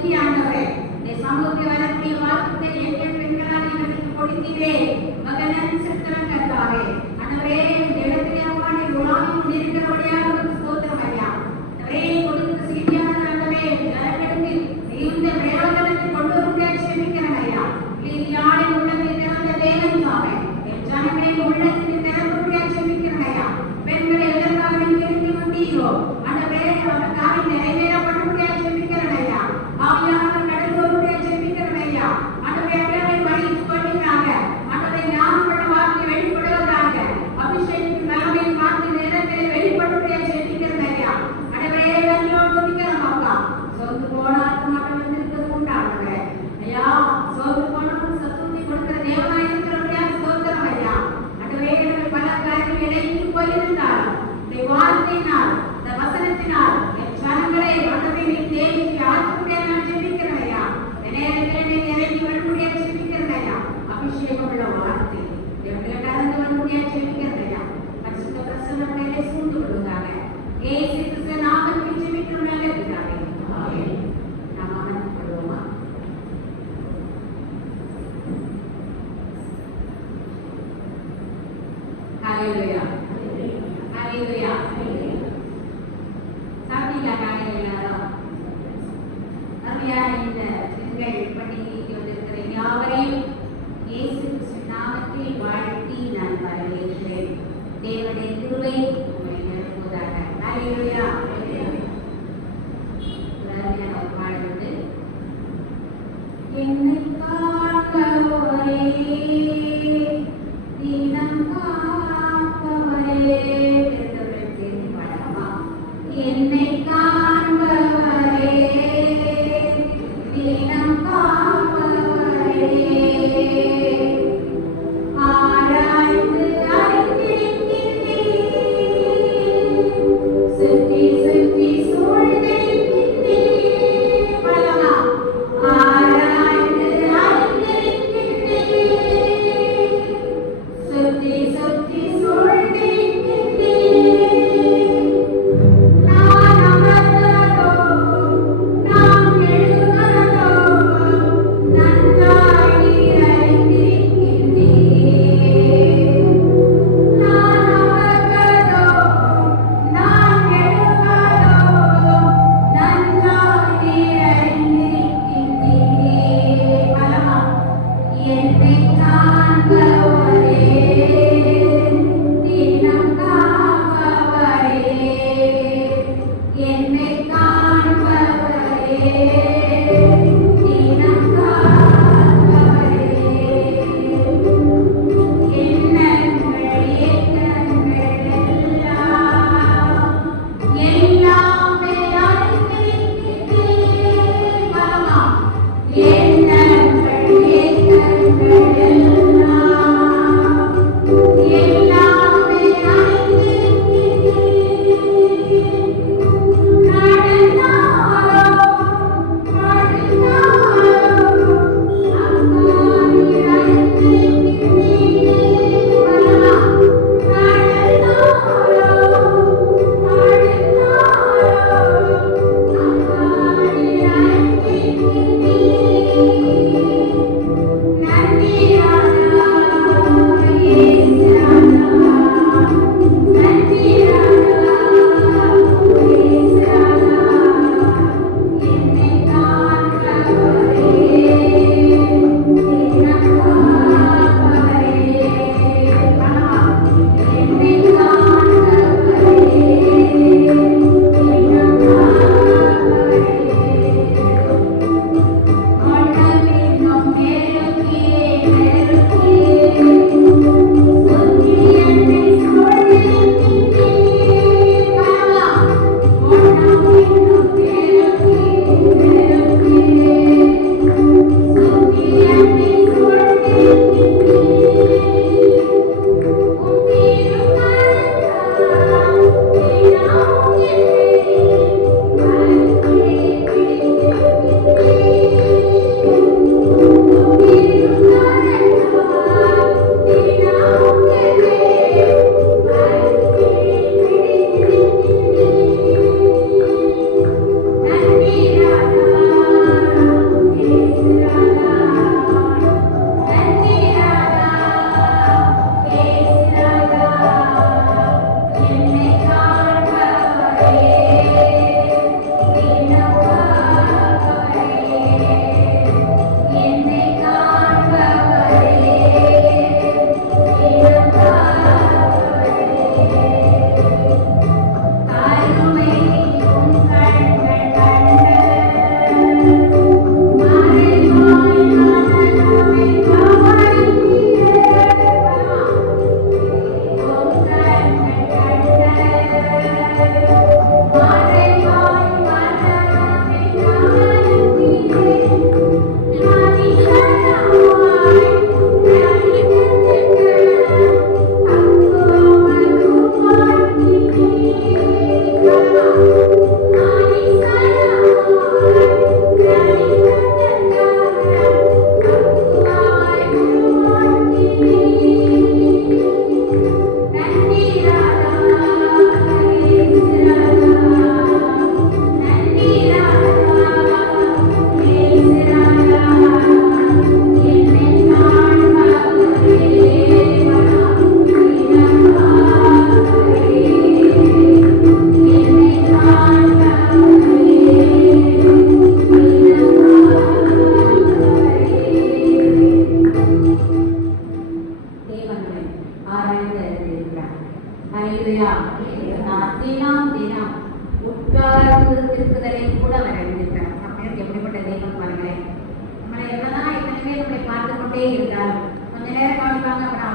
ஒதுக்கி ஆண்டவரே இந்த சமூகத்தை வரக்கூடிய வாழ்க்கை ஏற்ற பெண்களால் எங்களுக்கு கொடுத்தீரே மகனன் சத்திரம் கர்த்தாவே ஆண்டவரே இந்த இடத்திலே அப்பா நீ உலாவி கொண்டிருக்கிறபடியாக ஒரு ஸ்தோத்திரம் ஐயா ஆண்டவரே கொடுத்த சீட்டியான ஆண்டவரே ஜனங்களுக்கு மிகுந்த பிரயோஜனத்தை கொண்டு வரும்படியாக ஜெபிக்கிறேன் ஐயா நீதியான உள்ளத்தை திறந்த தேவன் தாமே என் ஜனங்களை உள்ளத்தில் திறக்கும்படியாக ஜெபிக்கிறேன் ஐயா பெண்களை எதற்காக திரும்பி வந்தீரோ ஆண்டவரே அந்த காரியம் நிறைவேறப்படும்படியாக ஜெபிக்கிறேன் ஐயா ஆவியானவர் கடந்து வரும்படியாக ஜெபிக்கிறேன் ஐயா ஆண்டவரே பிள்ளைகளை வழித்து கொள்கிறாங்க ஆண்டவரே ஞானப்பட்ட வார்த்தை வெளிப்படுவதாக அபிஷேகத்தின் வல்லமையின் வார்த்தை நேரத்திலே வெளிப்படும்படியாக ஜெபிக்கிறேன் ஐயா ஆண்டவரே வெள்ளோடு துதிக்கிறோம் அப்பா சொந்த போனாலும் மக்கள் வந்திருக்கிறது உண்டாங்க ஐயா சொந்த போனாலும் சத்துவத்தை கொடுக்கிற தேவனாய் இருக்கிறபடியாக ஸ்தோத்திரம் ஐயா ஆண்டவரே பல காரியங்கள் இடையிட்டு போயிருந்தாலும் இந்த வார்த்தையினால் இந்த வசனத்தினால் என் ஜனங்களை ஆண்டவரே நீ தேவிக்கு ஆற்றும்படியாக நான் ஜெபிக்கிறேன் ஐயா இந்த நேரத்திலே நீ இறங்கி வரும்படியாக ஜெபிக்கிறேன் ஐயா அபிஷேகம் உள்ள வார்த்தை தேவத்திலே கலந்து வரும்படியாக ஜெபிக்கிறேன் ஐயா பரிசுத்த பிரசன்னத்திலே சூழ்ந்து கொள்ளுங்க இயேசு கிறிஸ்து நாமத்தில் ஜெபிக்கிறோம் நல்ல பிதாவே ஆமென் நாம் அமர்ந்து கொள்வோமா ஹalleluya ஹalleluya சாப்பிட்டீங்களா காலையில் எல்லாரும் அருமையான இந்த பெண்கள் பண்டிகைக்கு வந்திருக்கிற யாவரையும் இயேசு கிறிஸ்து நாமத்தில் வாழ்த்தி நான் வரவேற்கிறேன் தேவனுடைய கிருபை உங்களை நிரப்புவதாக ஹalleluya அருமையான ஒரு பாடல் வந்து என்னை காண்பவரே தினம் காப்பவரே என்னை காண்பவரே தினம் காப்பவரே ஆராய்ந்து அறிந்திருக்கிறேன் சுற்றி சுற்றி சூழ்ந்திருக்கிறேன் பலமா ஆராய்ந்து அறிந்திருக்கிறேன் சுற்றி சுற்றி சூழ்ந்திருக்கிறேன் நான் அமர்ந்ததோ நான் எழுந்ததோ நன்றாய் நீர் அறிந்திருக்கிறேன் நான் அமர்ந்ததோ நான் எழுந்ததோ நன்றாய் நீர் அறிந்திருக்கிறேன் பலமா என்னை காண்பவரே தினம் காப்பவரே என்னை காண்பவரே தினம் காப்பவரே எண்ணங்கள் ஏக்கங்கள் எல்லாமே அறிந்திருக்கிறேன் பலமா எண்ணங்கள் ஏக்கங்கள் எல்லாமே அறிந்திருக்கிறேன் கடந்தாரோ கடந்தாரோ அங்காடி அறிந்திருக்கிறேன் பலமா கடந்தாரோ கடந்தாரோ அங்காடி அறிந்திருக்கிறேன்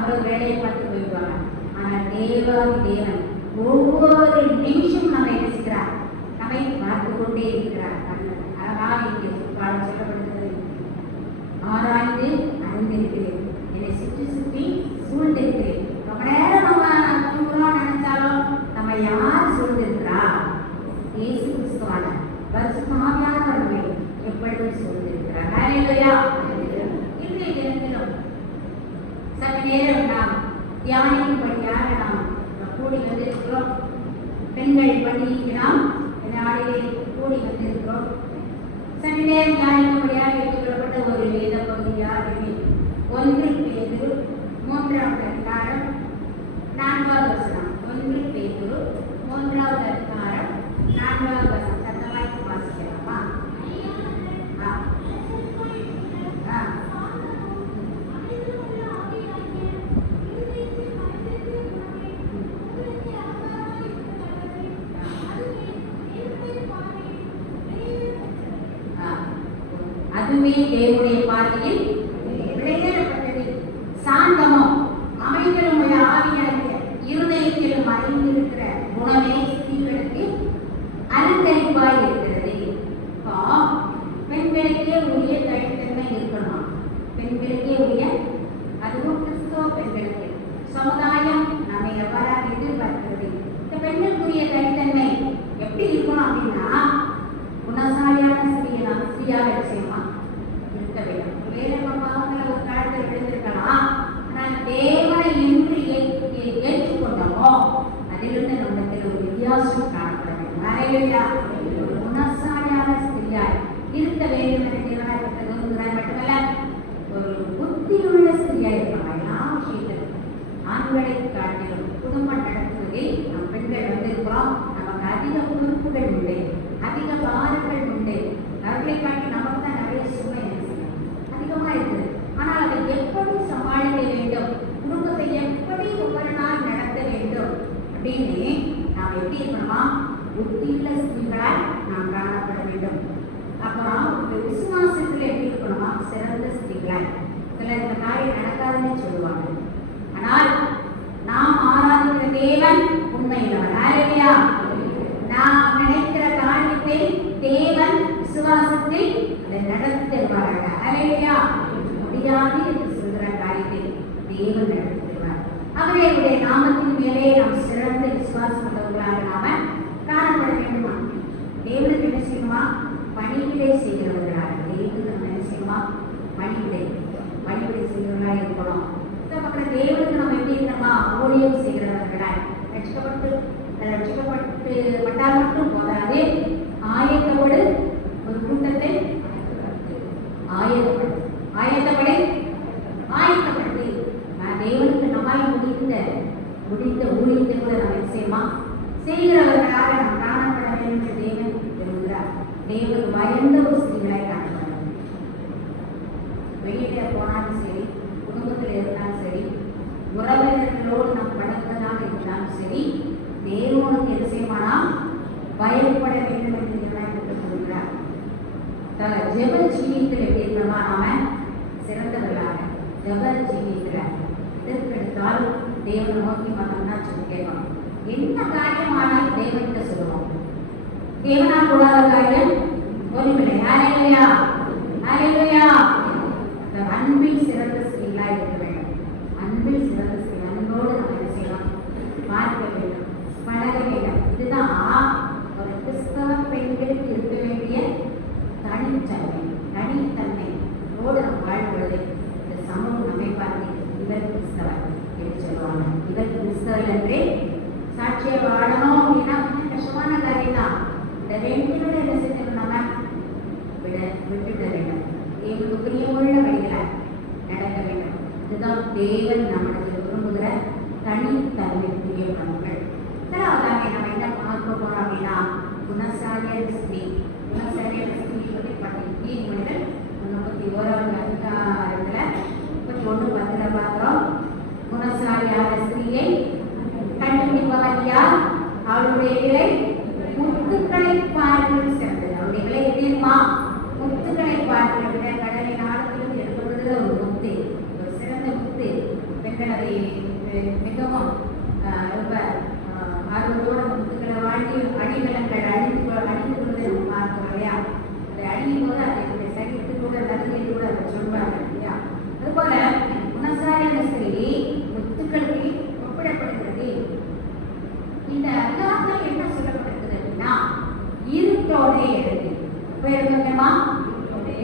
அவர்கள் வேலையை பார்த்து போயிடுவாங்க. ஆனால் தேவாதி தேவன் ஒவ்வொரு நிமிஷம் நம்மை நேசிக்கிறார், நம்மை பார்த்து கொண்டே இருக்கிறார். அழகாக இங்கே பாடம் சொல்லப்படுகிறது. ஆராய்ந்து அறிந்திருக்கிறேன், என்னை சுற்றி சுற்றி சூழ்ந்திருக்கிறேன். ரொம்ப நேரம் நம்ம தூங்குறோம் நினைச்சாலும் நம்ம யார் சூழ்ந்திருக்கிறா? இயேசு கிறிஸ்துவான பரிசுத்த ஆவியானவரை எப்பொழுது சூழ்ந்திருக்கிறார். ஹல்லேலூயா. இன்றைய தினத்திலும் சற்று நேரம் நாம் தியானிக்கும்படியாக நாம் கூடி வந்திருக்கிறோம். பெண்கள் பண்டிகைக்கு நாம் இந்த நாளிலே கூடி வந்திருக்கிறோம். சற்று நேரம் தியானிக்கும்படியாக எடுத்துக்கொள்ளப்பட்ட ஒரு வேத பகுதியாக 1 பேதுரு 3ஆம் அதிகாரம் 4ஆவது வசனம். 1 பேதுரு 3ஆவது அதிகாரம் 4ஆவது வசனம். சத்தமாய் வாசிக்கலாமா? அதுவே தேவனுடைய பார்வையில் விளையாடப்பட்டது. சாந்தமும் அமைதலும் உள்ள ஆவியாகிய இருதயத்திலும் மறைந்திருக்கிற குணமே ஸ்திரீகளுக்கு அலங்கரிப்பாய் இருக்கிறது. பெண்களுக்கே உரிய தனித்தன்மை இருக்கணும். பெண்களுக்கே உரிய, அதுவும் கிறிஸ்தவ பெண்களுக்கு சமுதாயம் நம்மை எவ்வாறாக எதிர்பார்க்கிறது. இந்த பெண்களுக்குரிய தனித்தன்மை எப்படி இருக்கணும் அப்படின்னா, குணசாலியான ஸ்திரீயாக செய்யமா இருக்க வேண்டும். வேற பாவங்களை ஒரு காலத்தில் விழுந்திருக்கலாம். ஆனால் தேவனை என்று ஏற்றுக்கொண்டோமோ அதிலிருந்து நம்மளுக்கு ஒரு வித்தியாசம் காணப்பட வேண்டும். ஹல்லேலூயா. ஒரு குணசாலியான ஸ்திரீயாய் இருக்க வேண்டும் என்று தேவனாய் விரும்புகிறார். மட்டுமல்ல, ஒரு புத்தியுள்ள ஸ்திரீயாய் இருக்கலாம். எல்லா விஷயத்திலும் ஆண்களை காட்டிலும் குடும்பம் நடத்துவதில் நம் பெண்கள் வந்திருக்கிறோம். நமக்கு அதிக பொறுப்புகள் உண்டு, அதிக பாரங்கள் உண்டு. அவர்களை காட்டி நமக்கு தான் நிறைய சுமை அதிகமாக இருக்குது. ஆனால் அதை எப்படி சமாளிக்க வேண்டும், குடும்பத்தை எப்படி ஒவ்வொரு நாள் நடத்த வேண்டும் அப்படின்னு நாம் எப்படி இருக்கணுமா? புத்தியுள்ள ஸ்திரீகளாய் நாம் காணப்பட வேண்டும். அப்புறம் விசுவாசத்தில் எப்படி இருக்கணுமா? சிறந்த ஸ்திரீகளாய். சில இந்த காரியம் நடக்காதுன்னு சொல்லுவாங்க. ஆனால் நாம் ஆராதிக்கிற தேவன் உண்மையிலவர். ஹல்லேலூயா. நாம் நினைக்கிற காரியத்தை தேவன் விசுவாசத்தில் அதை நடத்தி தருவார்கள். ஹல்லேலூயா. முடியாது என்று சொல்கிற காரியத்தை தேவன் நடத்தி தருவார். அவருடைய நாமத்தின் மேலே நாம் சிறந்த விசுவாசம் உள்ளவர்களாக நாம காணப்பட வேண்டுமா? தேவனுக்கு என்ன செய்யுமா? பணிவிடை செய்கிறவர்களாக. தேவனுக்கு நம்ம என்ன செய்யுமா? பணிவிடை செய்கிறவர்களாக இருக்கணும். தேவனுக்கு நம்ம எப்படி இருக்கணுமா? ஊழியம் செய்கிறவர்களாய் ரட்சிக்கப்பட்டால் மட்டும் போதாது, ஆயத்தப்படு ஒரு கூட்டத்தை ஆயத்தப்படு தேவனுக்கு நம்மால் முடிந்த ஊழியத்தை கூட நம்ம செய்யுமா? செய்கிறவர்களாக நாம் காணப்பட வேண்டும் என்று தேவன் விரும்புகிறார். தேவனுக்கு பயந்த ஒரு ஸ்திரீகளாய் காணப்பட வேண்டும். வெளியில போனாலும் சரி, குடும்பத்தில் இருந்தாலும் சரி, உறவினர்களோடு நாம் பழகுவதாக இருந்தாலும் சரி, தேவனுக்கு எது செய்யமானா பயப்பட வேண்டும் என்று சொல்கிறார். ஜெப ஜீவியத்தில் எப்படி இருக்கணுமா? நாம சிறந்தவர்களாக ஜெப ஜீவியத்தில் எதற்கெடுத்தால் தேவனை நோக்கி வந்தோம்னா சொல்லி கேட்கணும். என்ன காரியமானால் தேவன்கிட்ட சொல்லுவோம். தேவனால் கூடாத காரியம் ஒன்றுமில்லை. ஹல்லேலூயா. ஹல்லேலூயா. அன்பில் சிறந்த ஸ்திரீகளாக இருக்க வேண்டும். அன்பில் சிறந்த ஸ்திரீ, அன்போடு நம்ம என்ன செய்யணும்? பார்க்க வேண்டும், பழக வேண்டும். இதுதான் ஒரு கிறிஸ்தவ பெண்களுக்கு இருக்க வேண்டிய தனித்தன்மையோடு நாம் வாழ்வது. இந்த சமூகம் நம்மை பார்த்து இவர் கிறிஸ்தவர் என்று சொல்லுவாங்க. இவர் கிறிஸ்தவர் என்று சாட்சியை வாழணும் அப்படின்னா கொஞ்சம் கஷ்டமான காரியம் தான். இந்த ரெண்டு என்ன செஞ்சோம்? நம்ம விட்டுவிட வேண்டும். தேவனுக்கு பிரியமுள்ள வழிகளை நடக்க வேண்டும். இதுதான் தேவன் நம்மளுக்கு விரும்புகிற தனித்தன்மைக்குரிய பண்புகள். முதலாவதாக நம்ம என்ன பார்க்க போறோம் அப்படின்னா, குணசாலியான ஸ்திரீ. குணசாலியான ஸ்திரீ சொல்லி நீதிமொழிகள் 31ஆம் அதிகாரத்துல 31:10 பார்க்கிறோம். குணசாலியான ஸ்திரீயை கண்டுபிடிப்பவன் யார்? அவளுடைய விலை முத்துக்களை பார்க்க சிறந்தது. அவருடைய விலை எப்படிமா? முத்துக்களை பார்க்க கடலின் ஆழத்திலும் எடுப்பதில் ஒரு முத்து, ஒரு சிறந்த முத்து. பெண்கள் அதை மிகவும் ரொம்ப ஆர்வத்தோடு முத்துக்களை வாங்கி அடிமலங்கள் அழிந்து கொள்வதை நம்ம பார்க்கிறோம் இல்லையா. அதை அழியும் போது அதை சகித்து கூட நடுங்கி கூட அதை சொல்வாங்க இல்லையா. அதுபோல குணசாலியான சரி முத்துக்களுக்கு ஒப்பிடப்படுகிறது. இந்த அல்லாமல் என்ன சொல்லப்படுகிறது அப்படின்னா இருட்டோட எழுதி போயிருக்கோமா,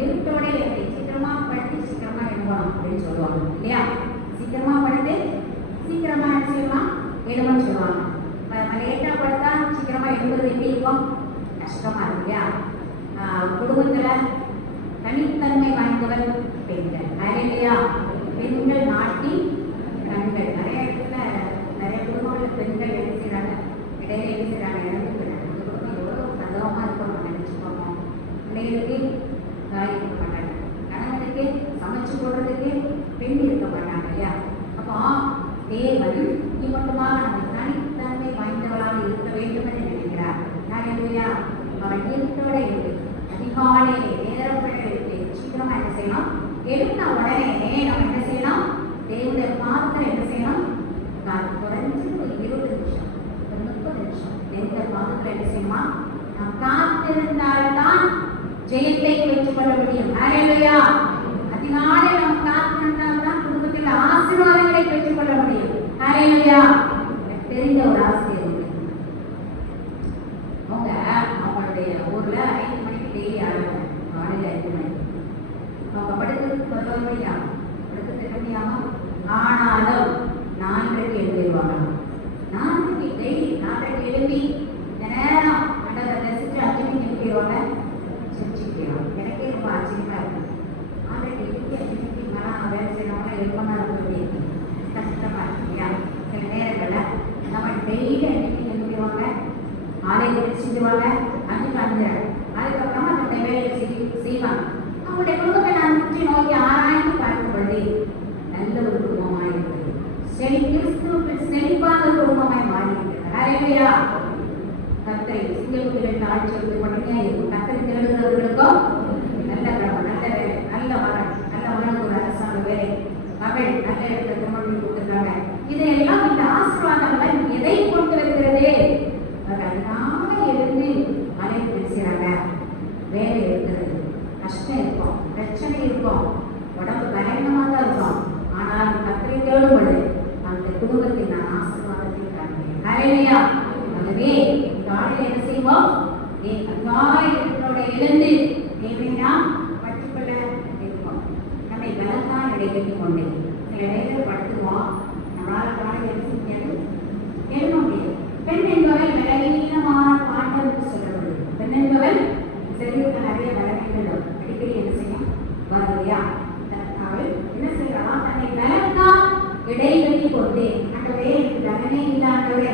இருட்டோட எழுதி சீக்கிரமா படுத்து சீக்கிரமா எழுதணும் அப்படின்னு சொல்லுவாங்க இல்லையா. சீக்கிரமா படுத்து சீக்கிரமா நிச்சயமா எழுதணும்னு சொல்லுவாங்க. லேட்டா படுத்தா சீக்கிரமா எழுதுறது எப்படி இருக்கும், கஷ்டமா இருக்கு இல்லையா. குடும்பத்துல தனித்தன்மை வாய்ந்தவர் பெண்கள் இல்லையா. பெண்கள் நாட்டி கண்கள். நிறைய இடத்துல நிறைய குடும்பங்கள் பெண்கள் என்ன செய்யறாங்க, இடையில என்ன செய்யறாங்க, இறந்து போயிடாங்க. எவ்வளவு சந்தோஷமா இருக்கும் நம்ம நினைச்சுக்கோங்க. பிள்ளைகளுக்கு தாய் இருக்க மாட்டாங்க, கணவனுக்கு சமைச்சு போடுறதுக்கு பெண் இருக்க மாட்டாங்க இல்லையா. அப்போ தேவன் நீ மட்டுமா நம்ம தனித்தன்மை வாய்ந்தவளாக இருக்க வேண்டும் என்று நினைக்கிறார். நான் இல்லையா அவன் இருட்டோட இருக்கு, அதிகாலையிலே நேரப்பட இருக்கு, சீக்கிரமா என்ன செய்யணும், எழுந்த உடனே நம்ம என்ன செய்யணும், தேவனுடைய பாத்திரம் என்ன செய்யணும், குறைஞ்சு ஒரு 20 நிமிஷம் ஒரு 30 நிமிஷம் தேவனுடைய பாத்திரம் என்ன செய்யணுமா, நாம் காத்திருந்தால்தான் ஜெயத்தை பெற்றுக் கொள்ள முடியும். ஹல்லேலூயா. அதிகாலை நாம் காத்திருந்தால்தான் குடும்பத்தில் ஆசீர்வாதங்களை பெற்றுக் கொள்ள முடியும். ஹல்லேலூயா. தெரிந்த ஒரு ஆசிரியர் அவங்க அவங்களுடைய ஊர்ல 5 மணிக்கு டெய்லி ஆடுவாங்க, காலையில் 5 மணிக்கு. அவங்க படுக்கிறதுக்கு 11 மணி ஆகும், படுக்கிறதுக்கு மணி ஆகும். ஆனாலும் 4:30 எழுதிடுவாங்க. 4:30 டெய்லி 4:30 எழுதி நேரம் கடலை ரசிச்சு 5 மணிக்கு எழுதிடுவாங்க. சிரிச்சுக்கிறாங்க. எனக்கே ரொம்ப ஆச்சரியமா இருக்கு. 4:30 எழுதி 5 மணிக்கு மேலே வேலை செய்யறவங்க எழுப்பமா இருக்கிறது கஷ்டமா இருக்கு இல்லையா. சில நேரங்களில் நம்ம டெய்லி 5 மணிக்கு எழுதிடுவாங்க, ஆலயத்தில் செஞ்சுவாங்க, 5:00 அதுக்கப்புறமா தன்னுடைய வேலையை செய்வாங்க. அவங்களுடைய குடும்பத்தை நான் சுற்றி நோக்கி ஆராய்ந்து பார்க்கும் பொழுது நல்ல ஒரு குடும்பமாய் இருக்கிறது, கிறிஸ்துவுக்கு செழிப்பான குடும்பமாய் மாறி இருக்கிறது. ஹல்லேலூயா. கர்த்தரை சிங்கக்குட்டிகள் ஆட்சிக்கு மட்டுமே இருக்கும். கர்த்தரை தேடுகிறவர்களுக்கும் நல்ல கணவன், நல்ல வேலை, நல்ல மகன், நல்ல மகனுக்கு ஒரு அரசாங்க வேலை, மகள் நல்ல இடத்துல திருமணம் கொடுத்துருக்காங்க. இதையெல்லாம் இந்த ஆசீர்வாதங்கள் எதை கொண்டு வருகிறது, அதிகமாக எழுந்து மலையில் பேசுகிறாங்க. வேலை இருக்கிறது, கஷ்டம் இருக்கும், பிரச்சனை இருக்கும், உடம்பு பயங்கரமாக தான் இருக்கும். ஆனால் கர்த்தரை தேடும் பொழுது அந்த குடும்பத்தில் நான் ஆசீர்வாதத்தை காண்கிறேன். ஹல்லேலூயா. ஆகவே காலையில் என்ன செய்வோம், அதிகாலையோட எழுந்து தேவை நாம் பற்றுக்கொள்ள இருப்போம். நம்மை பலத்தான் இடைவெளி கொண்டு சில வேலைகள் படுத்துவோம், நம்மளால் காலையில் என்ன செய்யாது, எழுத முடியாது. பெண் என்பவள் பலவீனமான பாட்டம் என்று சொல்லப்படுது. பெண் என்பவள் சரீரத்தில் நிறைய பலவீனங்கள் அடிக்கடி என்ன செய்யும் வருவையா. அவள் என்ன செய்யலாம், தன்னை பலத்தான் இடைவெளி கொண்டு ஆண்டவரே எனக்கு பலனே இல்லாதவரே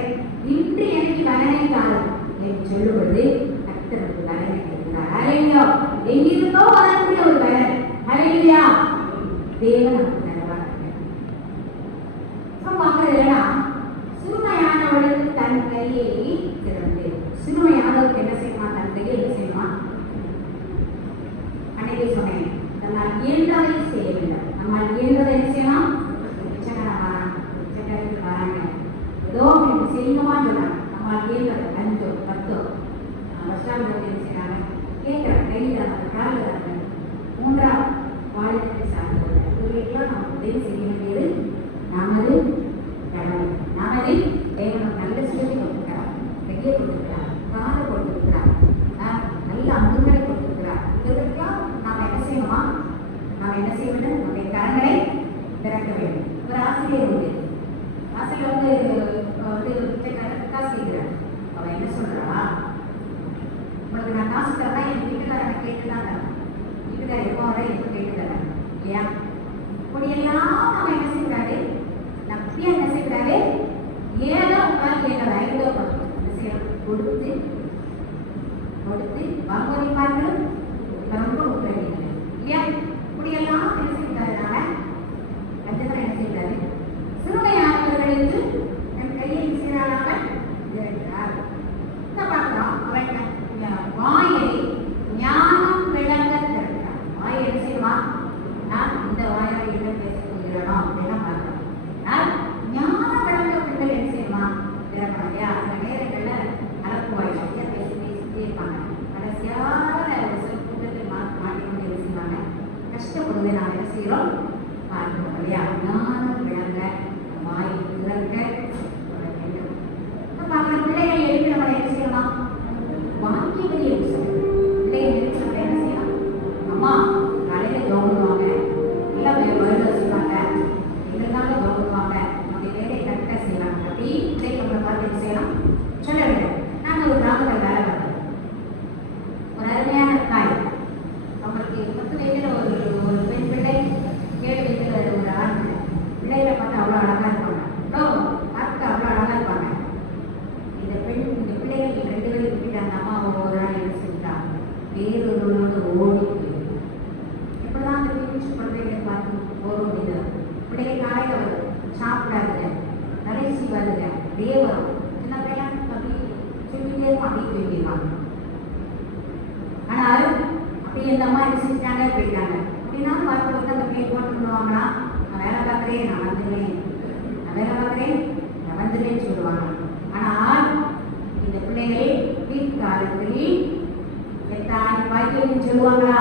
இன்று எனக்கு பலனை தாரும் என்று சொல்லுவது கர்த்தருக்கு பலனை கொடுக்கிறார். ஹல்லேலூயா. எங்கிருந்தோ வரக்கூடிய ஒரு பலன். ஹல்லேலூயா. தேவன் நமக்கு தருவார். பார்க்கிறதுனா சிறுமையானவளுக்கு தன் கையை திறந்து, சிறுமையானவருக்கு என்ன செய்யணுமா, தன் கையை என்ன செய்யணுமா, அன்னைக்கு சொன்னேன் நம்மால் இயன்றதை செய்ய வேண்டும். நம்மால் இயன்றதை என்ன செய்யலாம், வராங்க ஏதோ செய்யணுமா சொல்றாங்க. நம்மால் இயன்றதை 5 10 வருஷம் என்ன செய்யறாங்க, கேட்கறாங்க, கையில் காலில் 3ஆம் மாநிலத்தை சார்ந்தவர்கள் இவர்களுக்கெல்லாம் நாம் உதவி செய்ய வேண்டியது நமது கடமை. நமது தேவன் நல்ல சுயத்தை கொடுக்கிறார், கையை கொடுக்கிறார், காலை கொடுத்திருக்கிறார், நல்ல அங்குகளை கொடுத்திருக்கிறார். இதற்கெல்லாம் நாம் என்ன செய்யணுமா, நாம் என்ன செய்ய வேண்டும், நம்முடைய கரங்களை திறக்க வேண்டும். ஒரு ஆசிரியர் உண்டு, ஆசிரியர் காசு செய்கிறார். அவன் என்ன சொல்றா, உங்களுக்கு நான் காசு தரேன், என் வீட்டுக்காரனை கேட்டுதான் தரேன், வீட்டுக்காரர் எப்போ வர எப்போ கேட்டு தரேன் இல்லையா. இப்படியெல்லாம் நம்ம என்ன செய்யறாரு, நம்பியா என்ன செய்யறாரு, ஏதோ உங்களால் கேட்கறது 5 என்ன செய்யணும், கொடுத்து வாங்குவதை பார்த்து ரொம்ப முக்கியம் இல்லையா. இப்படியெல்லாம் என்ன செய்யறாரு, கண்டிப்பாக என்ன செய்யறாரு, சிறுமையானவர்களுக்கு நம் கையை செய்யறாங்க பார்க்கிறோம். அவன் வாயை ஞானம் விளங்க பொழுது நாம் என்ன செய்கிறோம் பார்க்கிறோம் இல்லையா? ஞானம் விளங்க வாய் திறக்க வேண்டும். பார்க்குற பிள்ளைகள் எழுப்பி நம்ம என்ன செய்யலாம்? வாக்கிய வெளியே பிள்ளைகள் எழுப்பி நம்ம என்ன செய்யலாம்? அம்மா காலையில் கவனிவாங்க, எல்லாம் வருடம் செய்வாங்க, எங்களுக்காக கவனிவாங்க, நம்ம வேலையை கரெக்டாக செய்யலாம் அப்படி பிள்ளைகள் நம்மளை பார்த்து என்ன செய்யலாம் சொல்ல வேண்டும். நாங்கள் ஒரு கிராமத்தில் வேலை பார்த்தோம். ஒரு அருமையான தாய், அவங்களுக்கு 10 வயதில் ஒரு பெண் பிள்ளை, 7 வயதில் ஒரு ஆண் பிள்ளை. பிள்ளைகளை பார்த்தா அவ்வளோ அழகாக இருப்பாங்க, பார்க்க அவ்வளோ அழகாக இருப்பாங்க. இந்த பிள்ளைகள் 2 பேரும் விட்டுட்டு அந்த அம்மா ஒரு நாள் என்ன செஞ்சுட்டாங்க, வேறு ஒருவரோடு ஓடி போயிருக்கு. எப்படிதான் அந்த வீட்டு குழந்தைகளை பார்த்து போகிறோம் அப்படின்னா பிள்ளைகள் காலையில் வரும், சாப்பிடாதுங்க, கடைசி வருங்க, அப்படியே வரும். சின்ன பையன் அப்படி சொல்லிட்டே இருக்கும், அப்படியே தூங்கிடுவாங்க. ஆனால் அப்படி இந்த அம்மா என்ன செஞ்சுட்டாங்க போயிட்டாங்க. அப்படின்னா பார்த்து அந்த பிள்ளை போட்டு பண்ணுவாங்களா, நான் வேலை பார்க்குறேன், நான் வந்துடுவேன், நான் வேலை பார்க்குறேன், நான் வந்துடுவேன்னு சொல்லுவாங்க. ஆனால் இந்த பிள்ளைகள் வீட்டுக்காரத்தில் எத்தாய் பாய்க்கன்னு சொல்லுவாங்களா,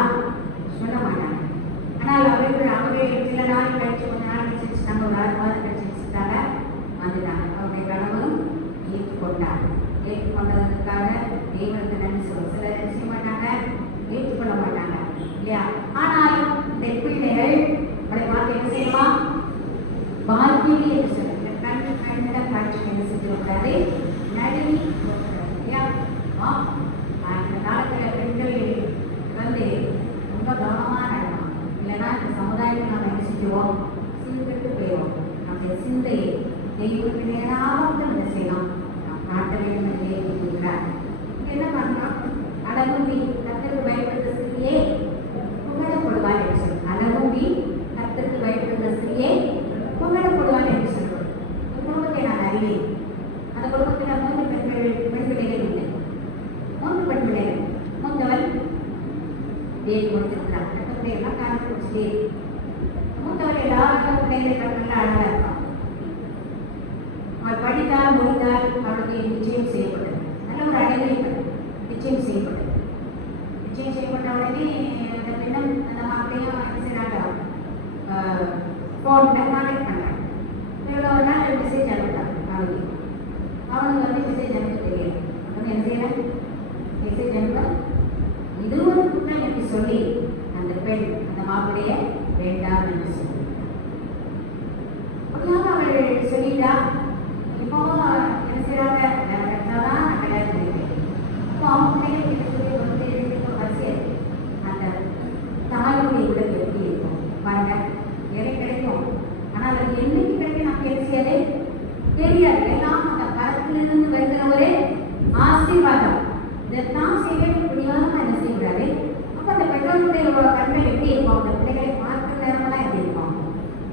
சொல்ல மாட்டாங்க. ஆனால் அவர்கள் சில நாள் கழிச்சு, கொஞ்ச நாள் கழிச்சு நாங்கள் ஒரு 6 மாதம் கழிச்சுட்டாங்க வந்துட்டாங்க. அவருடைய கணவரும் ஏற்றுக்கொண்டாங்க. ஏற்றுக்கொண்டதற்காக தெய்வனுக்கு நன்றி சொல்லுவோம். சிலர் என்ன செய்ய மாட்டாங்க, ஏற்றுக்கொள்ள மாட்டாங்க இல்லையா? ஆனால் இந்த பிள்ளைகள் அவரை பார்த்து என்ன செய்யலாம், பாக்கியம் என்று சொல்லுங்க. கண்ட காட்சி என்ன செஞ்சிடக்கூடாது, நடுவி இல்லையா? அந்த காலத்தில் பெண்கள் வந்து ரொம்ப கவனமாக நடக்கணும். இல்லைன்னா இந்த சமுதாயத்தில் நம்ம என்ன செஞ்சுவோம், சீர்கெட்டு போயிடுவோம். நம்முடைய சிந்தையை தெய்வத்துக்கு நேராக என்ன செய்யலாம், காட்ட வேண்டும் என்று கேட்கிறார். என்ன பண்ணலாம், அழகும்பி கர்த்தருக்கு பயப்படுத்த ஸ்திரியே புகழப்படுவார் என்று சொல்லும். அழகும்பி கர்த்தருக்கு பயப்படுத்த ஸ்திரியே புகழப்படுவார் என்று சொல்லும். குடும்பத்தை நான் அறிவேன். அந்த குடும்பத்தில் 3 பெண் பிள்ளைகள் உண்டு. 3 பெண் பிள்ளைகள். மூத்தவள் வேறு முடிச்சிருக்கிறார். மற்ற பிள்ளைகள்லாம் காரணம் குடிச்சிட்டே. மூத்தவள் எல்லாரும் பிள்ளைகளை கட்டல அழகாக இருப்பான். அவள் படித்தால் முடிந்தால் அவளுக்கு நிச்சயம் செய்யப்பட்டது. நல்ல ஒரு அழகை நிச்சயம் செய்யப்பட்டது. நிச்சயம் செய்யப்பட்ட உடனே அந்த பெண்ணும் அந்த மாப்பிளையும் என்ன செய்கிறாங்க, ஃபோனில் கான்டாக்ட் பண்ணுறாங்க. இவ்வளோ ஒரு நாள் மெசேஜ் அனுப்புறாங்க. அவனுக்கு வந்து மெசேஜ் அனுப்ப தெரியாது. வந்து என்ன செய்யலாம், மெசேஜ் அனுப்ப இதுவும் குற்றம் என்று சொல்லி அந்த பெண் அந்த மாப்பிளைய வேண்டாம் என்று சொல்லி அப்படியாக அவள் சொல்லிட்டா. இப்போ என்ன செய்கிறாங்க, கரெக்டாக நான் கல்யாணம் பண்ணிக்கிறேன். அப்போ அவங்க பிள்ளைங்க வந்து வரிசையாக அந்த தாயுடைய உடல் எப்படி இருக்கும் பாருங்க, வேலை கிடைக்கும். ஆனால் அது என்னைக்கு கிடைக்கும் நமக்கு தெரியாதே தெரியாது. எல்லாம் அந்த கரத்திலிருந்து வருகிற ஒரு ஆசீர்வாதம். இதைத்தான் செய்ய முடியாமல் என்ன செய்யக்கூடாது. அப்போ அந்த பெற்றோருடைய கண்கள் எப்படி இருக்கும், அந்த பிள்ளைகளை பார்க்கிற நேரமெல்லாம் எப்படி இருக்கும்,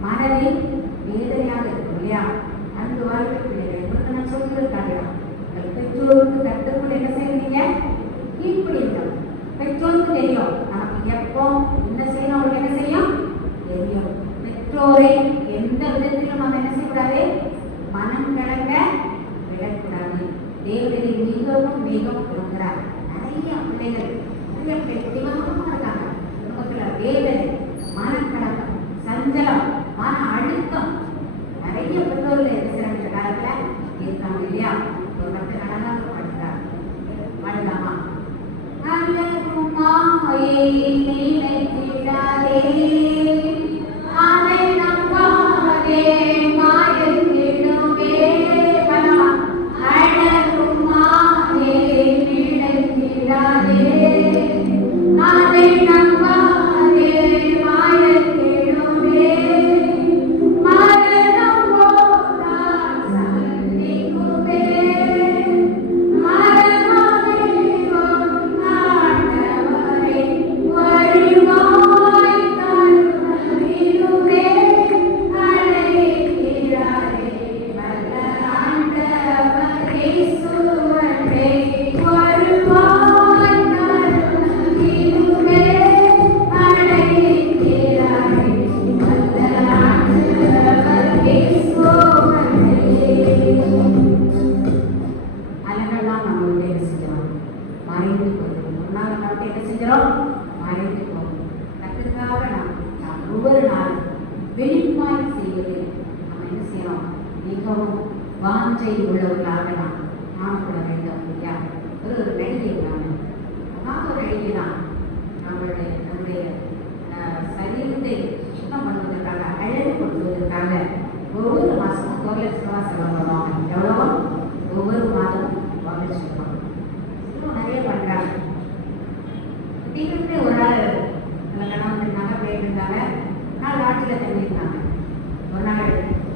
மனதில் வேதனையாக இருக்கும் இல்லையா? அந்த வாழ்க்கை பிள்ளைகளை உங்களுக்கு நான் சொல்லியிருக்காங்க, பெற்றோருக்கு கற்றுக்கொண்டு என்ன செய்வீங்க, கீழ்ப்படியும். பெற்றோருக்கு தெரியும் நமக்கு எப்போ என்ன செய்யணும், அவங்களுக்கு என்ன செய்யும் தெரியும். பெற்றோரை எந்த விதத்திலும் நம்ம என்ன செய்யக்கூடாது, மனம் கலங்க விடக்கூடாது. தேவதை மிகவும் மிகவும் கொடுக்கிறார். நிறைய பிள்ளைகள் குடிமகமாக இருக்காங்க. குடும்பத்தில் வேதனை, மனக்கலக்கம், சஞ்சலம், மன அழுத்தம் நிறைய பெற்றோர்கள் என்ன செய்யற காலத்தில் இருக்காங்க இல்லையா? ஒரு பத்து நாளாக படுத்தார். பாடலாமா? அழகுமாயே ஒவ்வொரு நாளும் வெளிப்பாய் செய்வது நம்ம என்ன செய்யறோம்? மிகவும் வாஞ்சை உள்ளவர்களாக நாம் காணப்பட வேண்டும் இல்லையா? ஒரு நடிகை தான், ஒரு நடிகை தான். நம்முடைய சரீரத்தை சுத்தம் பண்ணுவதற்காக, அழகு கொடுத்துவதற்காக ஒவ்வொரு மாதமும் 1 லட்சம் ரூபா செலவு பண்ணுவாங்க. எவ்வளோ? ஒவ்வொரு மாதமும் 1 லட்சம் ரூபா. இன்னும் நிறைய பண்ணுறாங்க. திடீர்னு ஒரு நாள் கணவன் இருந்தாங்க, பிள்ளைங்க இருந்தாங்க, நாள் நாட்டில் தங்கியிருந்தாங்க. ஒரு நாள்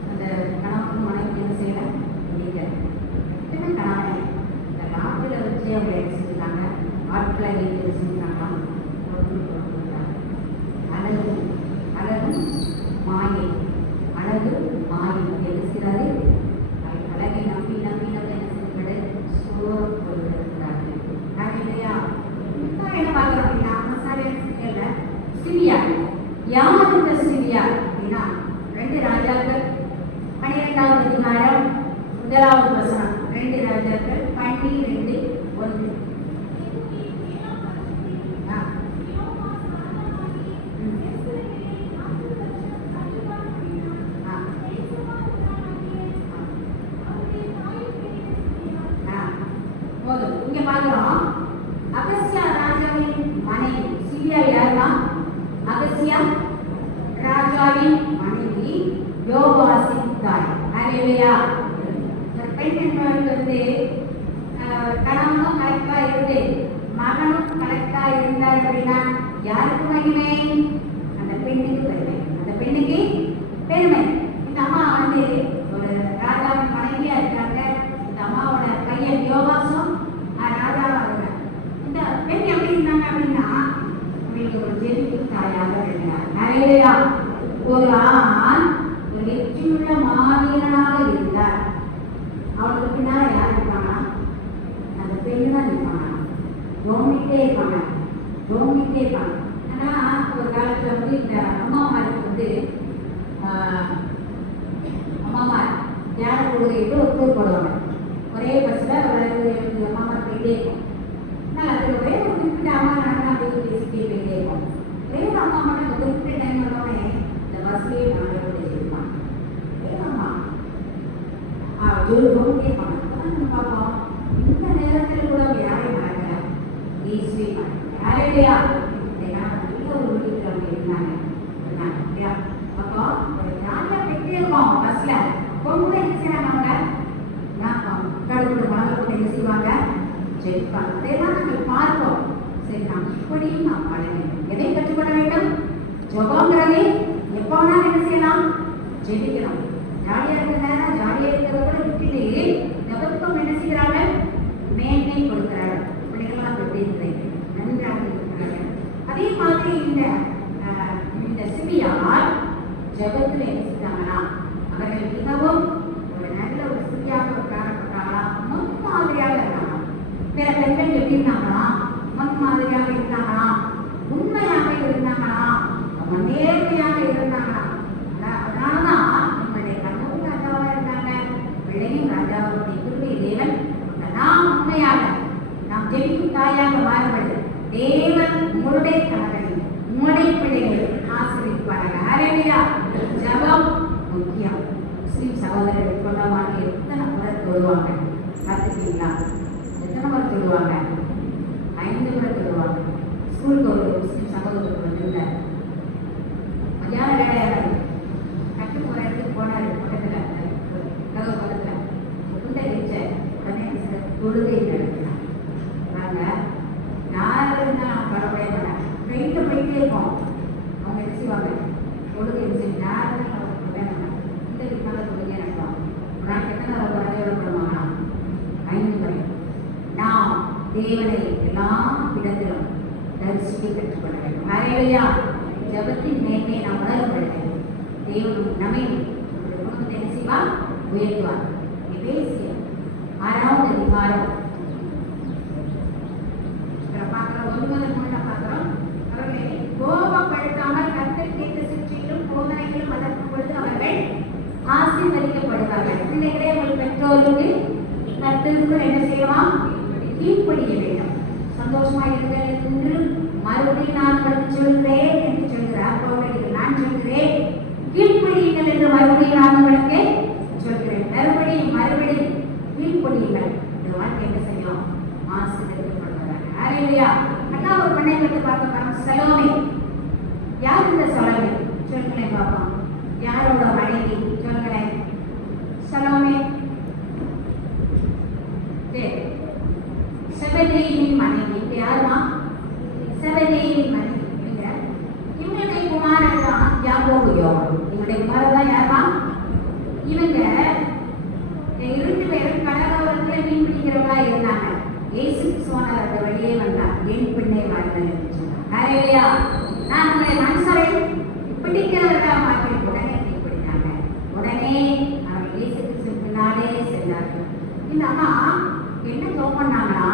அந்த கணவன் மனைவி என்ன செய்யல முடியல. என்ன கணவன் இந்த நாட்டில் வச்சு அவங்க என்ன செஞ்சுட்டாங்க, ஆட்களை வைத்து செஞ்சுட்டாங்களாம். அழகு அழகு மாயை, அழகு மாயை என்ன செய்யறாரு? அழகை நம்பி நம்பி நம்ம என்ன செய்யக்கூடாது? சோறு போடுறாங்க இல்லையா? என்ன பார்க்குறோம் அப்படின்னா, சிரியா. யார் இந்த சிரியா அப்படின்னா, 2 ராஜாக்கள் 12வது அதிகாரம் 1வது வசனம். 2 ராஜாக்கள் 12:1. போதும். இங்க பார்க்கிறோம், அகசியா ராஜாவின் மனைவி சிரியா யாருன்னா, அகசியா ராஜாவின் மனைவி யோவாசின் தாய். ஹல்லேலூயா. ஒரு பெண் என்பவருக்கு வந்து கணவனும் கரெக்டா இருந்து மகனும் கரெக்டா இருந்தார் அப்படின்னா யாருக்கு மகிமை? அந்த பெண்ணுக்கு பெருமை. அந்த பெண்ணுக்கு பெருமை. இந்த அம்மா வந்து ஒரு ராஜாவின் மனைவியா இருக்காங்க. இந்த அம்மாவோட பையன் யோவாசும் ராஜாவா இருக்காங்க. இந்த பெண் எப்படி இருந்தாங்க அப்படின்னா, ஒரு ஜெனிக்கு தாயாக இருந்தார். ஹல்லேலூயா. ஒரு ஆண் ஒரு வெற்றியுள்ள மாவீரனாக இருந்தார். அவளுக்கு பின்னால யார் இருப்பாங்க? அந்த பெண் தான் இருப்பாங்க. ரோமிட்டே இருப்பாங்க. ஆனா ஒரு காலத்துல வந்து இந்த அம்மாமாருக்கு வந்து அம்மாமார் தியான கொள்கைக்கு ஒத்து போடுவாங்க. ஒரே பஸ்ல அம்மாமா போயிட்டே இருக்கும். அது ஒரே ஒரு குறிப்பிட்ட அம்மா நடனா போய் பேசிட்டே போயிட்டே இருக்கும். ஒரே ஒரு அம்மா மட்டும் அந்த குறிப்பிட்ட டைம் வந்தோடனே இந்த பஸ்லேயே நாங்கள் பேசியிருப்பாங்க. அம்மா ஜோதியே இருப்பாங்க. நம்ம பார்ப்போம், இந்த நேரத்தில் கூட யாரையும் நடக்கல, ஈஸ்வரி யாரையா நல்ல ஒரு வீட்டில் அவங்க இருந்தாங்க இல்லையா? அப்போ ஒரு ஜாலியாக போயிட்டே இருக்கோம் பஸ்ல. பொண்ணு என்ன செய்யறாங்க? அவங்க கடவுள் மனதில் கூட என்ன செய்வாங்க? ஜெயிப்பாங்க. அதெல்லாம் நாங்கள் பார்ப்போம். சரி, நாம் இப்படியும் நாம் வாழ வேண்டும். எதை கற்றுக்கொள்ள வேண்டும்? ஜெபங்கிறதே எப்போ வேணாலும் என்ன செய்யலாம்? ஜெபிக்கிறோம். ஜாலியாக இருக்கிறதா? ஜாலியாக இருக்கிறத கூட விட்டுட்டு ஜெபத்துக்கும் என்ன செய்கிறார்கள்? மேன்மை கொடுக்கிறார்கள். பிள்ளைகளாக எப்படி இருக்கிறீர்கள்? நன்றாக இருக்கிறார்கள். அதே மாதிரி இந்த சிபியார் ஜெபத்தில் என்ன செஞ்சாங்கன்னா, அவர்கள் மிகவும் ஒரு நல்ல ஒரு சிபியாக காணப்பட்டாங்களா, முன்மாதிரியாக இருந்தாங்க. பிற பெண்கள் எப்படி இருந்தாங்களா? முன்மாதிரியாக இருந்தாங்களா? உண்மையாக இருந்தாங்களா? அவங்க நேர்மையாக இருந்தாங்களா? அதனாலதான் நம்மளுடைய கணவன் ராஜாவா இருந்தாங்க, பிள்ளையும் ராஜாவுடைய குருவை தேவன் நாம் உண்மையாக நாம் ஜெபிக்கும் தாயாக மாறுபடுது. தேவன் உங்களுடைய கணவனை உங்களுடைய பிள்ளைகளை ஆசீர்வதிப்பார்கள். ஹல்லேலூயா. ஜெபம் முக்கியம். முஸ்லிம் சகோதரர்கள் சொன்னவாங்க எத்தனை முறை தொழுவாங்க பார்த்துக்கீங்களா? எத்தனை முறை தொழுவாங்க? 5 முறை தொழுவாங்க. ஸ்கூலுக்கு ஒரு முஸ்லிம் சகோதரர் வந்திருந்தார். மதியான வேலையாக கட்டு ஒரு இடத்துக்கு போனார். பக்கத்தில் கதவு பக்கத்தில் குண்டை வச்ச உடனே தொழுகை நடத்தினார். நாங்கள் யாரும் இருந்தால் பரவாயில்ல மாட்டாங்க. ட்ரெயினில் போயிட்டே இருக்கோம். அவங்க என்ன செய்வாங்க? தொழுகை செஞ்சு யாரும் வேணாம் இந்த வீட்டினால தொழுகை நடத்துவாங்க. ஒரு நாள் எத்தனை பண்ணுவாங்க? 5 முறை. நாம் தேவனை எல்லா இடத்திலும் தரிசிக்க கற்றுக்கொள்ள வேண்டும். ஹல்லேலூயா. ஜெபத்தின் மேன்மையை நாம் உணர வேண்டும். தேவன் நம்மை நம்முடைய குடும்பத்தை என்ன செய்வார்? உயர்த்துவார். எபேசியர் 6வது அதிகாரம் பார்க்கிறோம். 9:3 பார்க்கிறோம். அவர்களை கோபப்படுத்தாமல் கர்த்தர் கேட்ட சிற்றிலும் போதனைகளும் அதற்கும் பொழுது அவர்கள் ஆசீர்வதிக்கப்படுவார்கள். பிள்ளைகளே, உங்கள் பெற்றோருக்கு கர்த்தருக்குள் என்ன செய்யலாம்? கீழ்ப்படிய வேண்டும். சந்தோஷமாக இருங்கள் என்று மறுபடியும் நான் சொல்கிறேன் என்று சொல்கிறார். நான் சொல்கிறேன் யாரோட மனைவி சொல்லுங்களேன்? சலோமே. சரி, செபதேயுவின் மனைவி. யாருமா? செபதேயுவின் மனைவி. இவங்களுடைய குமாரன் தான் யாக்கோபு, யோவான். இவங்களுடைய குமாரன் தான் யாருமா? இவங்க 2 பேரும் கடலோரத்துல மீன் பிடிக்கிறவங்களா இருந்தாங்க. இயேசு கிறிஸ்துவானவர் அந்த வழியே வந்தார். என் பின்னே வாருங்கள் என்று சொன்னார். ஹல்லேலூயா. நான் உங்களை மனுஷரை பிடிக்கிறவர்களாக மாற்றேன். உடனே பிடித்தாங்க. உடனே அவர் இயேசு கிறிஸ்து பின்னாலே சென்றார்கள். இந்த அம்மா என்ன ஜெபம் பண்ணாங்கன்னா,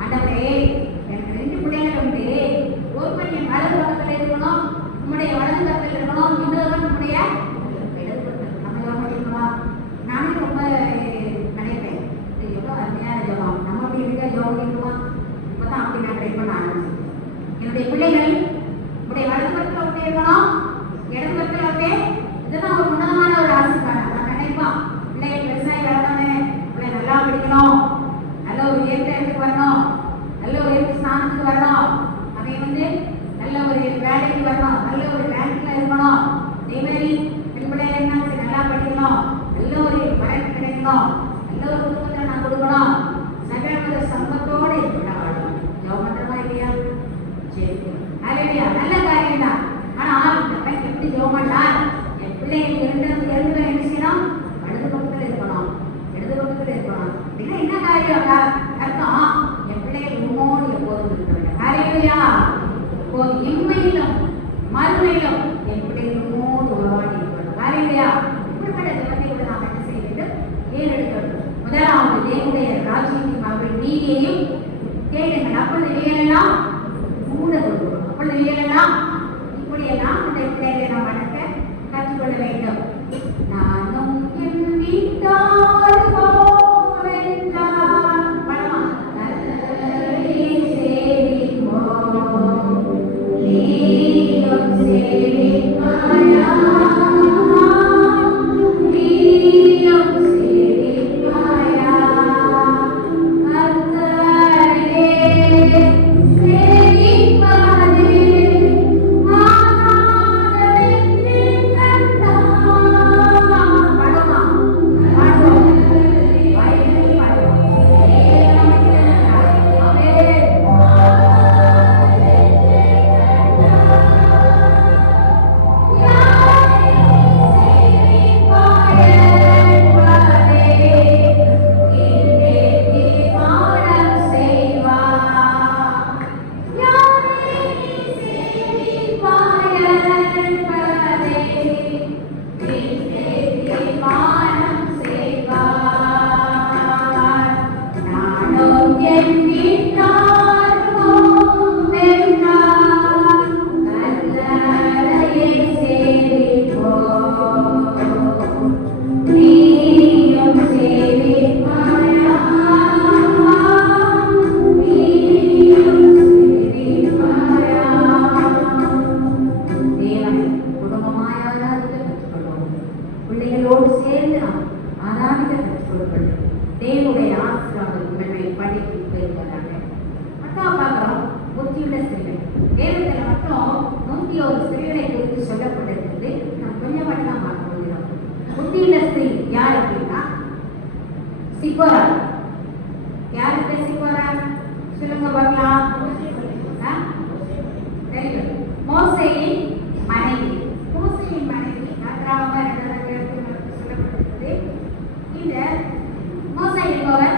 ஆண்டவரே, எனக்கு 2 பிள்ளைகள் உண்டு. ஒருவன் என் வலது பக்கத்தில் இருக்கணும், உன்னுடைய வலது பக்கத்தில் இருக்கணும், இன்னொருவன் உன்னுடைய இடது பக்கத்தில். நம்ம ஜெபம் பண்ணிருக்கோம். நானே ரொம்ப நினைப்பேன், எவ்வளோ அருமையான ஜெபம். நம்ம அப்படி இருக்க ஜெபம் பண்ணிருக்கோமா? இப்போதான் அப்படி நான் ட்ரை பண்ண ஆரம்பிச்சேன். என்னுடைய பிள்ளைகள் உடைய வலது பக்கத்தில் ஒருத்தே இருக்கணும், இடது பக்கத்தில் ஒருத்தே. இதுதான் ஒரு உன்னதமான ஒரு ஆசீர்வாதம். நான் நினைப்போம், பிள்ளைகள் பெருசாகி வளர்ந்தானே, பிள்ளை நல்லா படிக்கணும், நல்ல ஒரு உயர்ந்த இடத்துக்கு வரணும், நல்ல ஒரு உயர்ந்த ஸ்தானத்துக்கு வரணும், அதை நல்ல ஒரு வேலைக்கு வரணும், நல்ல ஒரு பேங்க்ல இருக்கணும், அதே மாதிரி பெண் பிள்ளைகள் என்ன நல்லா படிக்கணும், நல்ல ஒரு வழக்கு கிடைக்கணும், நல்ல ஒரு குடும்பத்தை நான் கொடுக்கணும், சகல சம்பத்தோடு இருக்கணும். ஜெபம் பண்றமா இல்லையா? சரி, ஹல்லேலூயா. நல்ல காரியம் தான். ஆனால் இந்த பையன் எப்படி ஜெபம் பண்ணார்? என் பிள்ளைகள் 2 பேரும் என்ன செய்யணும்? வலது பக்கத்தில் இருக்கணும், இடது பக்கத்தில் இருக்கணும். அப்படின்னா என்ன காரியம்? அர்த்தம், என் பிள்ளைகள் உன்னோடு எப்போதும் இருக்கிறாங்க. ஹல்லேலூயா. இப்போது இம்மையிலும் மறுமையிலும் என் பிள்ளைகள் உன்னோடு உறவாடி இருக்கணும். ஹல்லேலூயா. இப்படிப்பட்ட ஜெபத்தை கூட நாம் என்ன செய்ய வேண்டும்? ஏறெடுக்கணும். முதலாவது, தேவனுடைய ராஜ்யத்தையும் அவருடைய நீதியையும் தேடுங்கள், அப்பொழுது இவைகளெல்லாம் கூட கொடுக்கணும். அப்பொழுது இவைகளெல்லாம் இப்படியெல்லாம் இந்த பிள்ளைகளை நாம் வளர்க்க கற்றுக்கொள்ள வேண்டும். நானும் என் வீட்டார் போவென்றார் கர்த்தரை சேவிப்போம், நீயும் சேவிப்பாயா, நீயும் சேவிப்பாயா, கர்த்தரே சேவிப்பாரே, ஆனாதென்னின் கண்டா. பாடுமா? பாடுவோம். வாயிலே பாடுவோம். பிள்ளைகளோடு சேர்ந்து நாம் ஆராதிக்க கற்றுக்கொள்வது தேவனுடைய ஆசீர்வாதம் இவர்களை படித்து பெறுவதாக. மட்டும் பார்க்கிறோம், புத்தியுள்ள ஸ்திரீகள். வேதத்தில் மட்டும் 101 ஸ்திரீகளை குறித்து சொல்லப்பட்டிருக்கிறது. நாம் கொஞ்சம் மட்டும் பார்க்க போகிறோம். புத்தியுள்ள ஸ்திரீ யார் அப்படின்னா சிப்போரா. யாருக்கு சிப்போரா? சொல்லுங்க பார்க்கலாம். மோசேயின் மனைவி. மோசேயின் மனைவி யாத்திராகம 2 சொல்லப்பட்டிருக்கிறது. இந்த மோசே என்பவர்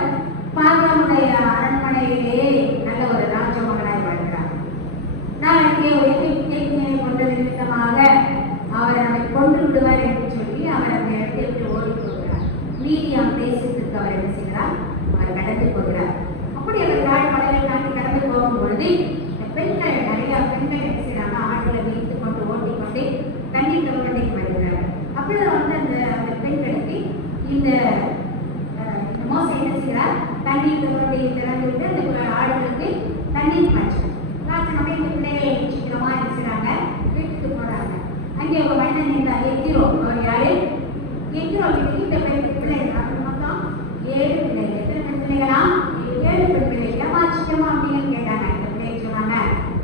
பார்வோனுடைய அரண்மனையிலேயே நல்ல ஒரு ராஜமகனாய் வாழ்கிறார். நாளைக்கு ஒரு எகிப்தியனை கொண்டது நிமித்தமாக அவர் அதை கொண்டு விடுவார் என்று சொல்லி அவர் அந்த இடத்தை விட்டு ஓடி போகிறார். மீதியாம் தேசத்திற்கு அவர் என்ன செய்கிறார்? அவர் கடந்து போகிறார். அப்படி அவர் கடலை தாண்டி கடந்து போகும் பொழுது பெண்கள், நிறைய பெண்கள் என்ன செய்யறாங்க? ஆண்களை வைத்து கொண்டு ஓட்டிக்கொண்டு தண்ணீர் கவர்னைக்கு வருகிறார். அப்பொழுது அந்த பெண்களுக்கு இந்த மோசே என்ன செய்கிறார்? தண்ணீர் கவர்னை திறந்து விட்டு அந்த ஆடுகளுக்கு தண்ணீர் பாய்ச்சணும். இந்த பிள்ளைகள் சீக்கிரமா என்ன செய்யறாங்க? வீட்டுக்கு போறாங்க. அங்கே ஒரு மனிதன் இருந்தார், எத்திரோ. அவர் யாரு? எத்திரோ வீட்டுக்கு இந்த பிள்ளைகள் மொத்தம் 7 பிள்ளைகள். எத்தனை பிள்ளைகளா? 7 பிள்ளைகள். ஏமா சீக்கிரமா அப்படின்னு கேட்டாங்க. இந்த பிள்ளைகள் சொன்னாங்க,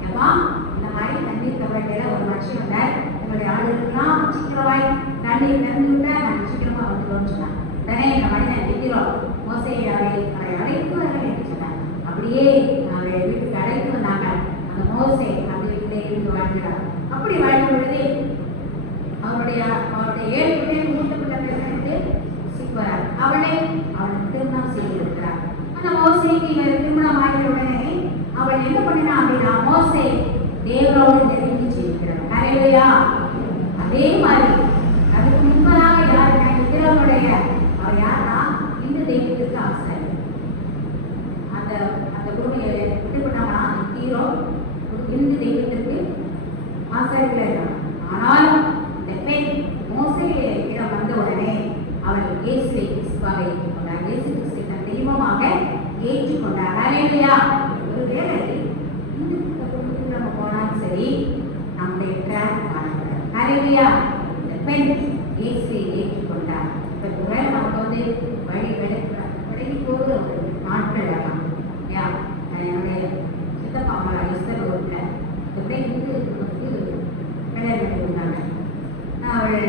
ஏமா இந்த மாதிரி தண்ணீர் கவர்னையில ஒரு மனுஷன் சொன்னார், உங்களுடைய ஆளுநர்லாம் சீக்கிரமாய் தண்ணீர் திறந்து விட்டா நாங்கள் சீக்கிரமா வந்துடுவோம்னு சொன்னார். உடனே இந்த மனிதன் நிற்கிறோம், மோசேயை அவரை அழைத்து வரல என்று சொன்னார். அப்படியே அவரை வீட்டுக்கு அழைத்து வந்தாங்க. அந்த மோசே அந்த வீட்டிலே இருந்து வாழ்கிறார். அப்படி வாழும் பொழுது அவருடைய 7 பிள்ளைகள் மூத்த பிள்ளைகளுக்கு சிக்குவார். அவளுக்கு திருமணம் செய்திருக்கிறார். அந்த மோசேக்கு இவர் திருமணம் ஆகிய உடனே அவள் என்ன பண்ணினா அப்படின்னா, மோசே தேவனோடு நெருங்கி செய்கிறார். ஹல்லேலூயா. அதே மாதிரி அதுக்கு முன்பதாக யாருன்னா இஸ்ரவேலுடைய அவர் யாருன்னா இந்த தெய்வத்திற்கு ஆசாரி. அந்த குடும்பம் எப்படி பண்ணாங்கன்னா ஹீரோ இந்த தெய்வத்திற்கு ஆசாரிகளே இருந்தாங்க. ஆனாலும் இந்த பெண் மோசேயிடம் வந்த உடனே அவள் இயேசுவை கிறிஸ்துவாக ஏற்றுக்கொண்டார். இயேசு கிறிஸ்துவை தன் தெய்வமாக ஏற்றுக்கொண்டார். ஹல்லேலூயா. ஒருவேளை இந்த குடும்பத்துக்கு நம்ம போனாலும் சரி, நம்முடைய ட்ராக் காணப்படும். ஹல்லேலூயா. இந்த பெண் இயேசுவை ஏற்றுக்கொண்டார். இப்போ ஒருவேளை நமக்கு வந்து விலகி போகிற ஒரு நாட்கள் வரலாம். என்னுடைய சித்தப்பா அம்மா எஸ்தர் ஊரில் எப்படி குடும்பத்துக்கு கல்யாணம் பண்ணிருந்தாங்க. அவள்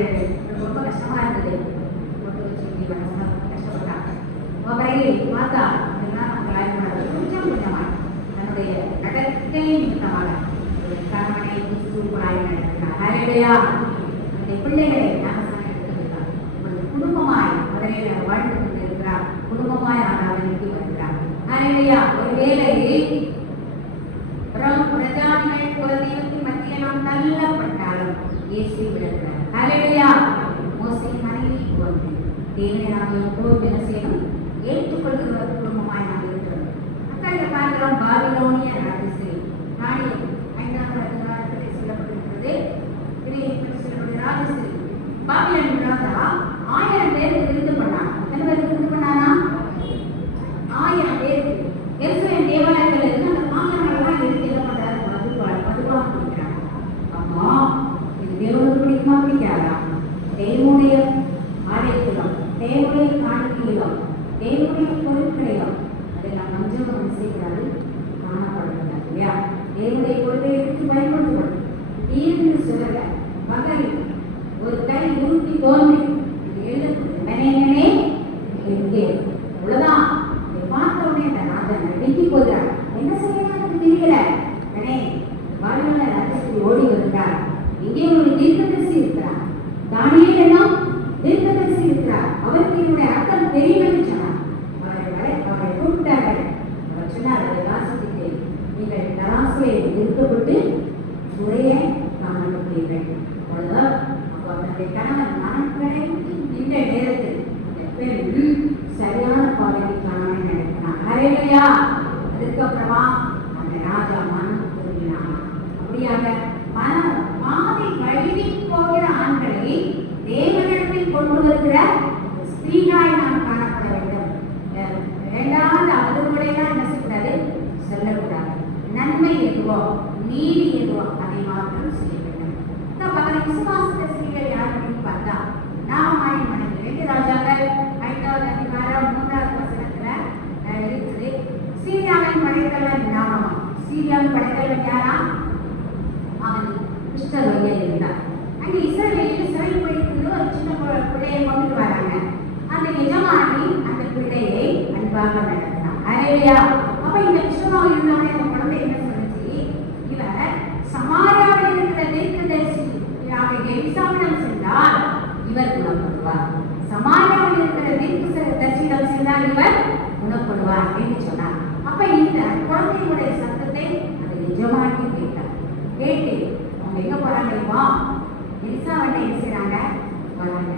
ரொம்ப கஷ்டமா இருந்தது. போட்டு வச்சு ரொம்ப கஷ்டப்பட்டாங்க. பிறகு பார்த்தா இதெல்லாம் நான் கல்யாணம் பண்ணது கொஞ்சமா தன்னுடைய நடத்தை நிமித்தமாக கணவனை சூப்பராக நடத்தினார். ஹல்லேலூயா. அந்த பிள்ளைகளை ஞானஸ்நானம் எடுத்துக்கிறார். ஒரு குடும்பமாய் முதலில் வாழ்ந்து கொண்டிருக்கிறார். குடும்பமாய் ஆராதனைக்கு வருகிறார். ஹல்லேலூயா. ஒருவேளை பிரஜாதிகள் குலதெய்வத்தின் மத்தியில் நாம் தள்ளப்பட்டாலும் இயேசுவை விடுகிறார். ஹல்லேலூயா. மோசேயின் மனைவி வந்து தேவனை நாங்கள் எப்போது செய்யணும் ஏற்றுக்கொள்கிற குடும்பமாய் நாம் இருக்கிறோம். அக்கறையை பார்க்கிறோம். பாபிலோனிய ராஜஸ்ரீ நாடு 5ஆம் அதிகாரத்தில் சொல்லப்பட்டிருக்கிறது. ராஜஸ்ரீ பாபிலோன் ராஜா 1000 பேருக்கு விருந்து பண்ணாங்க. எத்தனை பேருக்கு விருந்து பண்ணானா? 1000 பேருக்கு. எருசலேம் தேவாலயத்தில் இருந்து அந்த பாத்திரங்கள்லாம் எடுத்து என்ன பண்றாரு? மதுவாக குடிக்கிறாங்க. அம்மா, இது தேவனுக்கு பிடிக்குமா பிடிக்காதா? தேவனுடைய ஆலயத்திலும் தேவனுடைய காணிக்கையிலும் தேவனுடைய பொருட்களிலும் அதெல்லாம் மஞ்சள் செய்கிறாரு காணப்படுகிறார் இல்லையா? தேவனுடைய பொருளை எடுத்து பயன்படுத்துவது தீர்ந்து சொல்லல. மகளிர் ஒரு கை உருட்டி தோன்றி எழுதுனே அவ்வளவுதான். பார்த்த உடனே அந்த ராஜன் நடுங்கி போகிறார். என்ன செய்யலாம் எனக்கு தெரியல. உடனே பாபிலோனிய ராஜஸ்ரீ ஓடி வருகிறார். இங்கே ஒரு தீர்க்கதரிசி இருக்கிறார். தானியேல் எல்லாம் தீர்க்கதரிசி இருக்கிறார். அவருக்கு என்னுடைய அர்த்தம் தெரியும் சொன்னார். அவரை கூப்பிட்டார்கள். அவர் சொன்னார், அதை வாசித்து நீங்கள் தராசிலே நிறுத்தப்பட்டு முறையை காணப்பட்டீர்கள். அவ்வளவுதான். அப்போ அவருடைய கணவன் மனக்கடை இந்த நேரத்தில் அந்த பெண் சரியான பாதையை காணாமல் நினைக்கிறான். ஹல்லேலூயா. அதுக்கப்புறமா அந்த ராஜா மனம் திரும்பினான். அப்படியாக பாதை வழி போகிற ஆண்களை தேவனிடத்தில் கொண்டு வருகிற ஸ்திரீயாய் நாம் காணப்பட வேண்டும். இரண்டாவது அவர்களுடைய என்ன செய்யக்கூடாது? சொல்லக்கூடாது. நன்மை எதுவோ நீதி எதுவோ அதை மாற்றம் செய்ய வேண்டும். விசுவாச ஸ்திரீகள் யார் அப்படின்னு பார்த்தா நாகமாயின் மனைவி 2 ராஜாக்கள் 5ஆம் அதிகாரம் 3ஆவது வசனத்துல இருக்குது. சீரியாவின் படைத்தலைவன் நாகமா. சீரியாவின் படைத்தலைவன் யாரா? அவன் கிறிஸ்தவர்கள் இருந்தார். அங்கே இஸ்ரவேலில் சிறை பிடித்து ஒரு சின்ன பிள்ளையை கொண்டு வராங்க. அந்த எஜமானி அந்த பிள்ளையை அன்பாக நடத்தினார். ஹல்லேலூயா. அப்ப இந்த கிறிஸ்தவர்கள் இருந்தாங்க. அந்த குழந்தை என்ன சொல்லுச்சு? இவர் சமாரியாவில் இருக்கிற தீர்க்கதரிசி எலிசாவிடம் சென்றால் இவர் குணப்படுவார். சமாரியாவில் இருக்கிற தீர்க்கதரிசியிடம் சென்றால் இவர் குணப்படுவார் என்று சொன்னார். அப்ப இந்த குழந்தையுடைய சத்தத்தை அந்த எஜமானி கேட்டார். கேட்டு அவங்க எங்க போறாங்க? எலிசாவட்டை என்ன செய்யறாங்க? வராங்க.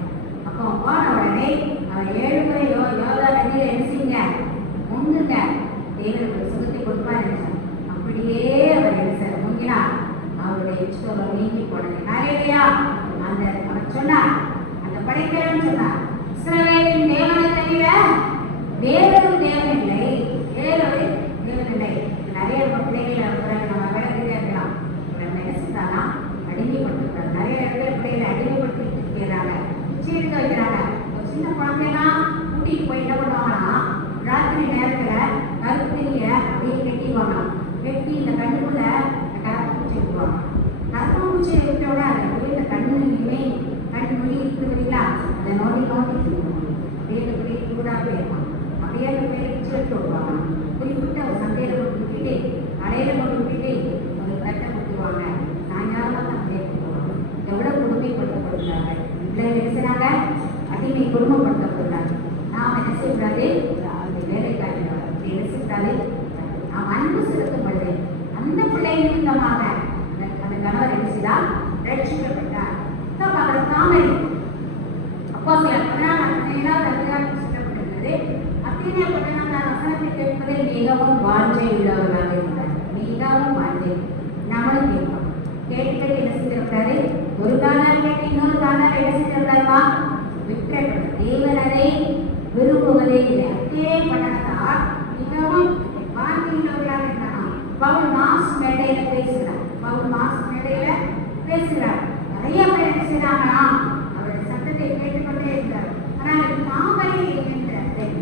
அப்போ போன உடனே அவர் 7 முறை யோதா நதியில என்ன செய்யுங்க? முங்குங்க, தேவனுக்கு சுகத்தை கொடுப்பார். அப்படியே அவர் என்ன செய்ய முங்கினார். அவருடைய இஷ்டம் நீங்கி போனது. ஹல்லேலூயா. அந்த அவர் சொன்னார், அந்த படைக்கிறன்னு சொன்னார், இஸ்ரவேலின் தேவனை தவிர வேறொரு தேவன் இல்லை, வேறொரு தேவன் இல்லை. நிறைய பிள்ளைகள் நம்ம விளக்குதே இருக்கலாம். நம்ம என்ன செஞ்சானா அடிமைப்பட்டிருக்கிறாங்க. நிறைய இடத்துல பிள்ளைகளை அடிமைப்படுத்திட்டு இருக்கிறாங்க. சீர்த்து வைக்கிறாங்க. ஒரு சின்ன குழந்தைலாம் கூட்டிட்டு போய் என்ன பண்ணுவாங்கன்னா ராத்திரி நேரத்துல கருப்புத்திரிய அப்படியே கட்டிடுவாங்க. வெட்டி இந்த கண்ணுக்குள்ள கரப்பு பூச்சி விட்டுருவாங்க. கரப்பு பூச்சியை விட்டோட சூடாக போயிருப்பான். அப்படியே அந்த பேரை பிச்சு எடுத்து விடுவாங்க. குறிப்பிட்ட ஒரு சந்தையில் கொண்டு விட்டுட்டு கடையில் கொண்டு விட்டுட்டு ஒரு தட்டை கொடுத்துருவாங்க. சாயங்காலமாக தான் அப்படியே கொடுத்துருவாங்க. எவ்வளோ கொடுமைப்படுத்தப்படுகிறாங்க. இவ்வளோ பேசுகிறாங்க, அடிமை கொடுமைப்படுத்தப்படுறாங்க. நாம் என்ன செய்யக்கூடாது? அந்த வேலைக்காரர்கள் அப்படி என்ன செய்யக்கூடாது? நாம் அன்பு செலுத்தும் பொழுது அந்த பிள்ளை நிமித்தமாக அந்த கணவர் என்ன செய்தால் ரட்சிக்கப்பட்டார். தாமரை அப்போ சில 17வது அதிகாரம் சொல்லப்பட்டிருந்தது. அத்தீனிய பட்டணத்தார் வசனத்தை கேட்பதில் மிகவும் வாஞ்சை உள்ளவர்களாக இருந்தார். மிகவும் வாஞ்சை. நம்மளும் கேட்போம். கேட்டு என்ன செஞ்சிருக்காரு? ஒரு காலம் கேட்டு இன்னொரு காலம் என்ன செஞ்சிருக்காருமா? விற்கப்படும். தேவன் அதை விரும்புவதே இல்லை. அதே பட்டணத்தார் மிகவும் வாஞ்சியுள்ளவர்களாக இருந்தாராம். பவுல் மாஸ் மேடையில பேசுகிறார். பவுல் மாஸ் மேடையில பேசுகிறார். நிறைய பேர் என்ன செய்தாங்கன்னா அவருடைய சத்தத்தை கேட்டுக்கொண்டே இருந்தார். ஆனால் தாமரை என்கின்ற பெண்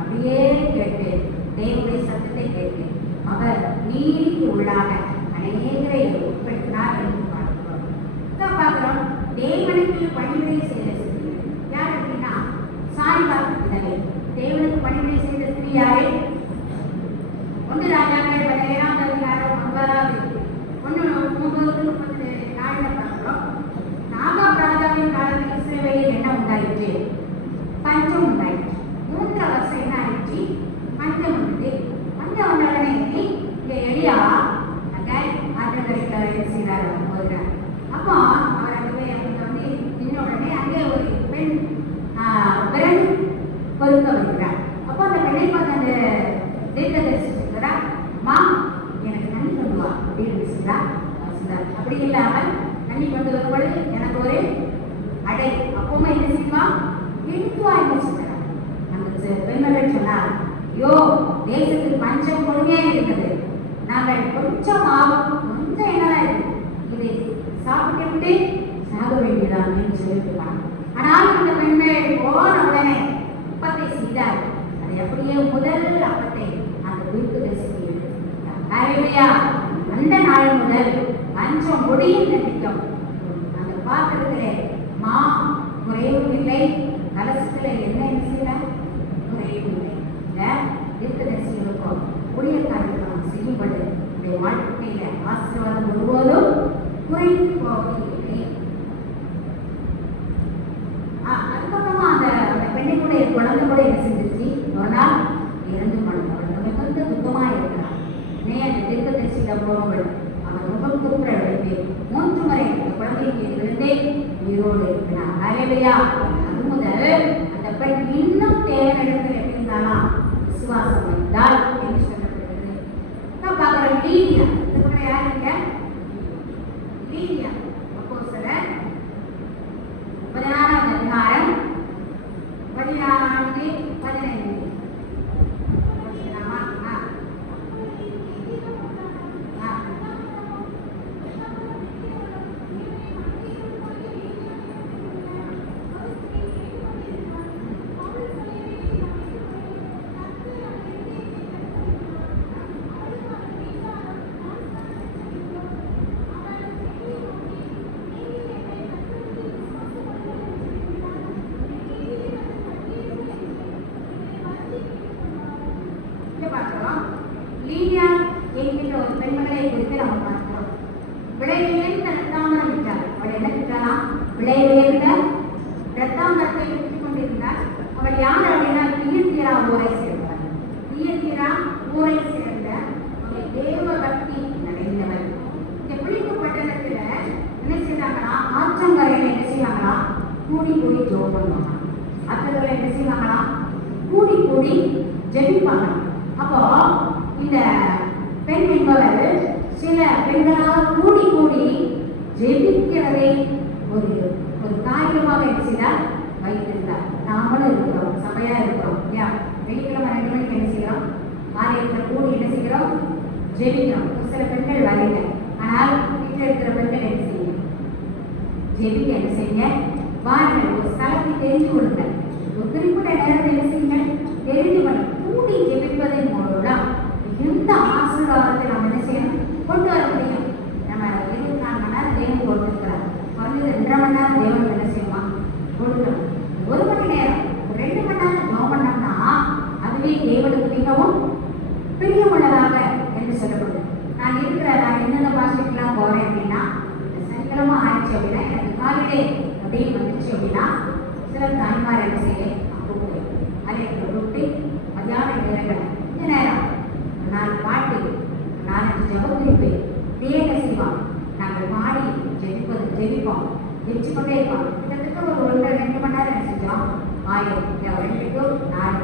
அப்படியே கேட்டு தேவனுடைய சத்தத்தை கேட்டு அவர் நீதிக்கு உள்ளாக அநேகரை உட்படுத்தினார் என்று பார்க்கிறோம். தேவனுக்கு பணிவிடை செய்த ஸ்திரீ யார் அப்படின்னா சாரிபாத் விதவை. தேவனுக்கு பணிவிடை செய்த ஸ்திரீ யாரு? 1 ராஜாக்கள் 17வது அதிகாரம் 9வது 1:30 பார்க்கிறோம். நாகாப் ராஜாவின் காலத்தில் இஸ்ரவேலில் என்ன உண்டாயிற்று? பஞ்சம் உண்டாயிற்று. 3 வருஷம் என்ன ஆயிடுச்சு? பஞ்சம் வந்தது. பஞ்சம் வந்த உடனே இங்க எலியா ஆற்றங்கரையில் செய்தார் போகிறார். அப்போ அவர் அங்கே வந்து நின்ற உடனே அங்கே ஒரு பெண் விரல் பொறுக்க வருகிறார். அப்போ அந்த பெண்ணை பார்த்து அந்த தீர்க்கதரிசி சொல்கிறார், மா எனக்கு தண்ணி கொண்டு வா அப்படின்னு சொல்றார். அப்படி இல்லாமல் தண்ணி கொண்டு வரும்பொழுது எனக்கு ஒரு அடை. அப்பவுமே என்ன செய்வா? எடுத்துவா என்று சொல்றார். அந்த பெண்மகள் சொன்னார், ஐயோ தேசத்தில் பஞ்சம் கொடுமையா இருக்கிறது. நாங்கள் கொஞ்சம் ஆகும் கொஞ்சம் என்னதான் இருக்கு, இதை சாப்பிட்டு விட்டு சாக வேண்டியதான் என்று சொல்லிவிட்டாங்க. ஆனால் இந்த பெண்கள் போன உடனே அப்பத்தை செய்தார். அதை அப்படியே முதல் அப்பத்தை அந்த தீர்க்கதரிசிக்கு அந்த நாள் முதல் பஞ்சம் முடியும் நினைக்கும். அந்த பாத்திரத்திலே மா குறையவும் இல்லை, கலசத்துல என்ன செய்யல குறையவும் இல்லை. இந்த தீர்க்கதரிசிகளுக்கும் ஊழியக்காரர்களுக்கும் செய்யும்படி உடைய வாழ்க்கையில ஆசீர்வாதம் ஒருபோதும் குறைந்து போவதில்லை. அதுக்கப்புறமா அந்த பெண்ணுடைய குழந்தை கூட என்ன செஞ்சிருச்சு? ஒரு நாள் இறந்து போனவர்கள் மிகுந்த துக்கமா இருக்கிறார். அந்த தீர்க்கதரிசியில போகும்போது அவர் ரொம்ப கூப்பிட வைத்து 3 முறை அந்த குழந்தைக்கு இருந்தே உயிரோடு இருக்கிறார். ஹல்லேலூயா. அது முதல் அந்த பெண் இன்னும் தேவையிடத்தில் எப்படி இருந்தாலும் விசுவாசம் வைத்தால் என்று சொல்லப்படுகிறது. நான் பார்க்கிறேன் லீதியா. இதுக்கு யாருங்க? லீதியா. அப்போஸ்தலர் 16வது அதிகாரம் 14-15. லீதியா என்கின்ற ஒரு பெண்மகளை குறித்து நம்ம பார்க்கிறோம். விலை உயர்ந்த ரத்தாம்பரம் விட்டார். அவள் என்ன விட்டாலாம்? விலை உயர்ந்த ரத்தாம்பரத்தை விட்டுக் கொண்டிருந்தார். அவள் யார் அப்படின்னா தியத்தீரா ஊரை சேர்ந்தார். தியத்தீரா ஊரை சேர்ந்த அவள் தேவ பக்தி நிறைந்தவள். இந்த பிடிப்பு பட்டணத்துல என்ன செய்வாங்களா? ஆற்றங்கரையில என்ன செய்வாங்களா? கூடி கூடி ஜோம் பண்ணுவாங்க. ஆற்றங்கரையில என்ன செய்வாங்களா? கூடி கூடி ஜெபிப்பாங்க. அப்போ இந்த பெண் என்பவர் சில பெண்களால் கூடி கூடி ஜெபிக்கிறதை ஒரு ஒரு காரியமாக செய்தார் வைத்திருந்தார். நாமளும் இருக்கிறோம், சபையா இருக்கிறோம் இல்லையா? வெள்ளிக்கிழமை 2 மணிக்கு என்ன செய்கிறோம்? ஆலயத்தில் கூடி என்ன செய்கிறோம்? ஜெபிக்கிறோம். சில பெண்கள் வரல. ஆனால் வீட்டில் இருக்கிற பெண்கள் என்ன செய்யுங்க? ஜெபிக்க என்ன செய்யுங்க? வாருங்கள், ஒரு ஸ்தலத்தை தெரிந்து கொள்ளுங்கள். ஒரு குறிப்பிட்ட நேரத்தை என்ன செய்யுங்கள்? தெரிந்து கொள்ளுங்கள். கூடி ஜெபிப்பதன் மூலம் எந்த ஆசீர்வாதத்தை நம்ம என்ன செய்யணும்? கொண்டு வர முடியும். நம்ம 24 மணி நேரம் தேவன் கொடுத்துருக்கிறார். குறைஞ்சது 2.5 மணி நேரம் தேவன் என்ன செய்யலாம்? கொடுக்கணும். 1 மணி நேரம் 2 மணி நேரம் ஜெபம் மணிக்கு அப்படின்னு வந்துச்சு அப்படின்னா சில தாய்மார் என்ன செய்யலை கூப்பிட்டு அலைகளை கூப்பிட்டு மத்தியான நேரங்கள் இந்த நேரம் 4 பாட்டு 4 ஜபக்குறிப்பு என்ன செய்வோம், நாங்கள் பாடி ஜெபிப்போம், ஜெபிச்சு கொண்டே இருப்போம். கிட்டத்தட்ட ஒரு 1-2 மணி நேரம் என்ன செஞ்சோம், 2 to 4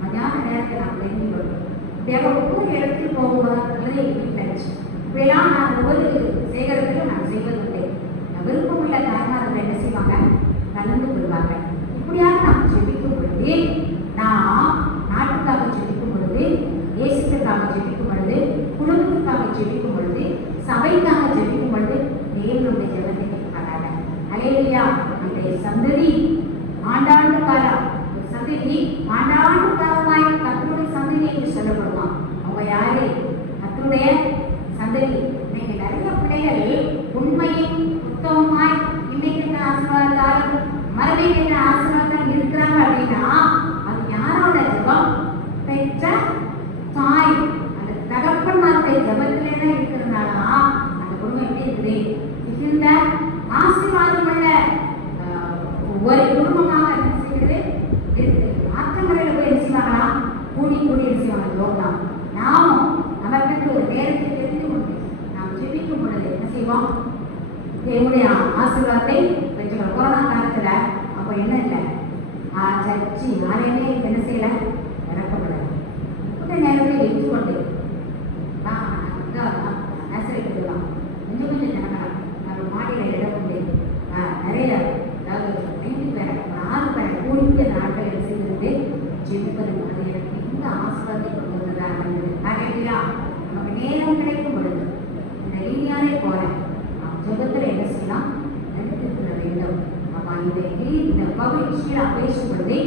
மத்தியான நேரத்தை நாங்கள் தெரிஞ்சு கொள்வோம். இப்படியாக ஒவ்வொரு இடத்துக்கு போகும்போது அல்லது வீட்டில் இப்படியெல்லாம் நான் ஒவ்வொரு சேகரத்திலும் நாங்கள் செய்வதில்லை. விருப்பமுள்ள தாய்மார்கள் என்ன செய்வாங்க, கலந்து கொள்வாங்க. இப்படியாக நாம் ஜெபிக்கும் பொழுது, நாம் நாட்டுக்காக ஜெபிக்கும் பொழுது, தேசத்துக்காக ஜெபிக்கும் பொழுது, குடும்பத்துக்காக ஜெபிக்கும் பொழுது, சபைக்காக ஜெபிக்கும் பொழுது தேவனுடைய ஜெபத்தை கேட்பாங்க. அல்லேலூயா. நம்முடைய சந்ததி ஆண்டாண்டு காலம் சந்ததி ஆண்டாண்டு காலமாய் கர்த்தருடைய சந்ததி என்று சொல்லப்படுவான். அவங்க யாரு, கர்த்தருடைய சந்ததி. இன்னைக்கு நிறைய பிள்ளைகள் உண்மையும் உத்தமமாய் இன்னைக்கு என்ன ஆசீர்வாதத்தாலும் மறுபடியும் என்ன ஆசீர்வாதம் இருக்கிறாங்க அப்படின்னா அது யாரோட ஜெபம், பெற்ற தாய் அந்த தகப்பன்மாருடைய ஜெபத்திலே தான் இருக்கிறதுனால அந்த குடும்பம் எப்படி இருக்குது, மிகுந்த ஆசீர்வாதம் உள்ள ஒரு குடும்பமாக என்ன செய்கிறது இருக்குது. ஆற்றங்கரையில் போய் என்ன செய்வாங்களா, கூடி என்ன செய்வாங்க லோகம். நாமும் நமக்கு ஒரு நேரத்தை தெரிந்து கொண்டு நாம் ஜெபிக்கும் பொழுது என்ன செய்வோம், என்னுடைய ஆசீர்வாதத்தை பெற்றுக்கிறோம். கொரோனா காலத்தில் அப்போ என்ன இல்லை, சர்ச்சி யாரையுமே என்ன செய்யலை, இறக்கப்படலை. இந்த நேரத்தை வைத்துக்கொண்டு ஆசிரியர்கள்லாம் கொஞ்சம் ஜனங்கள் நம்ம மாடியில் இடம் உண்டு, நிறைய அதாவது 5 பேரை 6 பேரை கூடிய நாட்கள் என்ன செய்கிறது ஜெபிப்பது மாதிரி எனக்கு இந்த ஆசீர்வாதத்தை கொண்டு வந்ததாக இருந்தது. ஆகையா நமக்கு நேரம் கிடைக்கும் பொழுது இந்த ரீதியாலே போல ஜெபத்தில் என்ன செய்யலாம், எடுத்துக்கொள்ள வேண்டும். இந்த பகுதியில் பேசும் பொழுது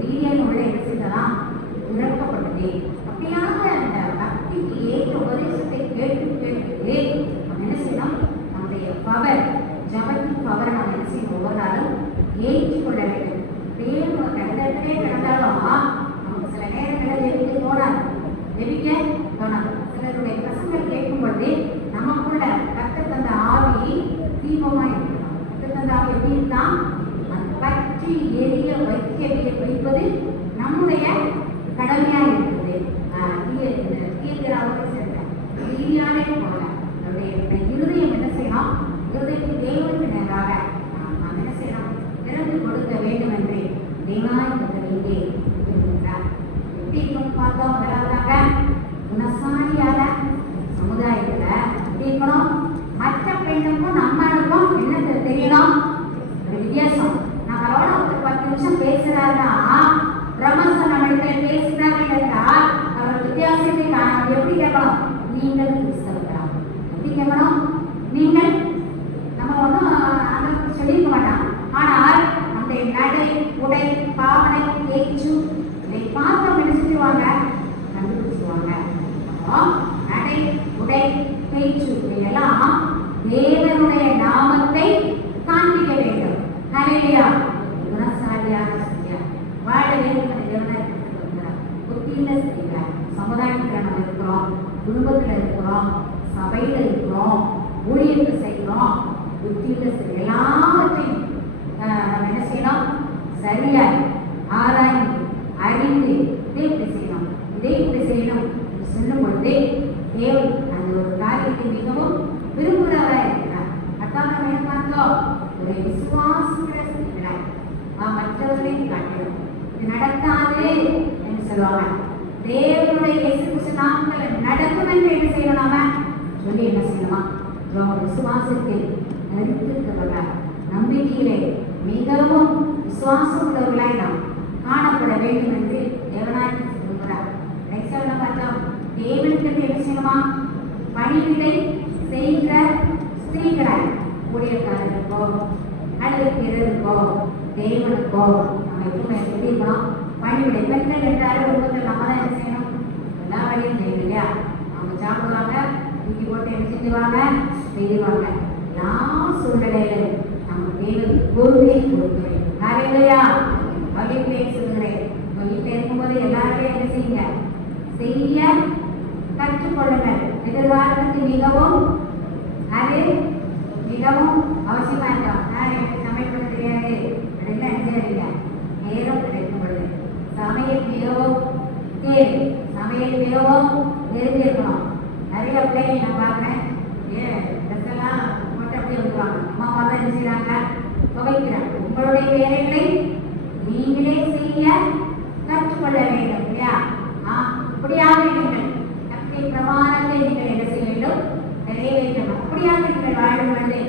ரீதியான உள்ள என்ன செய்யலாம், இறக்கப்பட்டது. அப்படியாக அந்த பக்திக்கு ஏற்ற உபதேசத்தை கேட்டு நம்ம என்ன செய்யலாம், நம்முடைய பவர் ஜபத்தின் பவரை நம்ம என்ன செய்யணும், ஒவ்வொரு நாளும் ஏற்றுக்கொள்ள வேண்டும். தேவனோட கண்டத்திலே கிடந்தாலும் நமக்கு சில நேரங்களில் ஜெபிக்க தோணாது. சிலருடைய பிரசங்கள் கேட்கும் பொழுது நமக்குள்ள கர்த்தர் தந்த ஆவி தீபமாக இருக்கணும். கர்த்தர் தந்த ஆவி எப்படி இருந்தால் அது பற்றி எரிய வைப்பது நம்முடைய கடமையாக இருக்குது. ரீதியானே போல நம்முடைய இருதயம் என்ன செய்யணும், இருதயத்தை தேவனுக்கு நேராக நாம் என்ன செய்யணும், திறந்து கொடுக்க வேண்டும் என்று தேவனாய் இங்கே இருக்கின்றார். எப்படி இருக்கும் பார்த்தோம், வராதாக குணசாலியான சமுதாயத்தில் எப்படி இருக்கணும், மற்ற பெண்ணுக்கும் நம்மளுக்கும் என்ன தெரியணும், ஒரு வித்தியாசம். நம்மளோட ஒரு 10 நிமிஷம் பேசுறாருன்னா பிரம்மசன் நம்மளிடத்தில் பேசினார்கள் என்றால் அவர் வித்தியாசத்தை நாம் எப்படி கேட்கணும், நீங்கள் கிறிஸ்தவர்களா, எப்படி கேட்கணும், நீங்கள் நம்ம ஒன்றும் அதை சொல்லியிருக்க மாட்டான். ஆனால் அந்த நடை உடை பாவனை பேச்சு இதை பார்த்து என்ன செஞ்சுருவாங்க, கண்டுபிடிச்சிருவாங்க. அப்போ நடை உடை பேச்சு இதையெல்லாம் தேவனுடைய நாமத்தை காண்பிக்க வேண்டும். ஹல்லேலூயா. குணசாலியான செய்ய வாழ வேண்டும் தேவனாய் இருக்கிறார். புத்தியில செய்ய சமுதாயத்தில் நம்ம இருக்கிறோம், குடும்பத்தில் இருக்கிறோம், சபையில் இருக்கிறோம், ஊழியத்தை செய்கிறோம், புத்தியில செய்ய எல்லாவற்றையும் நம்ம என்ன செய்யணும், சரியாய் ஆராய்ந்து அறிந்து இதை இப்படி செய்யணும், இதை இப்படி செய்யணும் சொல்லும் பொழுது தேவன் அந்த ஒரு காரியத்தை மிகவும் விரும்புகிறவராக இருக்கிறார். அதான் நம்ம என்ன பார்த்தோம், ஒரு விசுவாசிக்கிற செய்கிறார். மற்றவர்களையும் காட்டணும். இது நடக்காது என்று சொல்லுவாங்க. தேவனுடைய இயேசு கிறிஸ்து நாமத்தில் நடக்கும் என்று என்ன செய்யணும், நாம சொல்லி என்ன செய்யணுமா, விசுவாசத்தில் நடித்திருக்கிறவர்களாக நம்பிக்கையிலே மிகவும் விசுவாசம் உள்ளவர்களாய் நாம் காணப்பட வேண்டும் என்று தேவனாய் சொல்கிறார். பார்த்தோம், தேவனுக்கு என்ன செய்யணுமா, பணிவிடை செய்கிற ஸ்திரீகளாய் ஊழியக்காரர்களுக்கோ அல்லது பிறருக்கோ தேவனுக்கோ நம்ம எப்பவுமே எப்படி இருக்கணும், பணிவிடை. பெண்கள் என்றாலும் குடும்பத்தில் நம்ம தான் என்ன செய்யணும், எல்லா வழியும் செய்யணும் இல்லையா. அவங்க சாப்பிடுவாங்க, தூக்கி போட்டு என்ன செஞ்சுவாங்க, செய்வாங்க. எல்லா சூழ்நிலையிலும் நம்ம தேவன் பொறுமை கொடுக்க வேண்டும். ஹல்லேலூயா. வழிபே சொல்கிறேன், வீட்டில் இருக்கும்போது எல்லாருமே என்ன செய்யுங்க, செய்ய கற்றுக்கொள்ளுங்கள். எதிர்காலத்துக்கு மிகவும் அது மிகவும் அவசியமா இருக்கும். நான் எனக்கு சமையல் பண்ண தெரியாது அப்படின்னா நினைச்சிருக்கீங்க. நேரம் கிடைக்கும் பொழுது சமையல் மிகவும் தேவை. சமையல் மிகவும் நெருங்கி இருக்கணும். நிறைய பிள்ளைங்க நான் பார்க்குறேன், ட்ரெஸ் எல்லாம் மட்டும் அப்படியே வந்துடுவாங்க. அம்மா தான் என்ன செய்கிறாங்க, துவைக்கிறாங்க. உங்களுடைய வேலைகளை நீங்களே செய்ய கற்றுக்கொள்ள வேண்டும் இல்லையா? அப்படியாக நீங்கள் அப்படி பிரமாணத்தை நீங்கள் என்ன செய்ய வேண்டும், நிறைவேற்ற. அப்படியாக நீங்கள் வாழும் பொழுது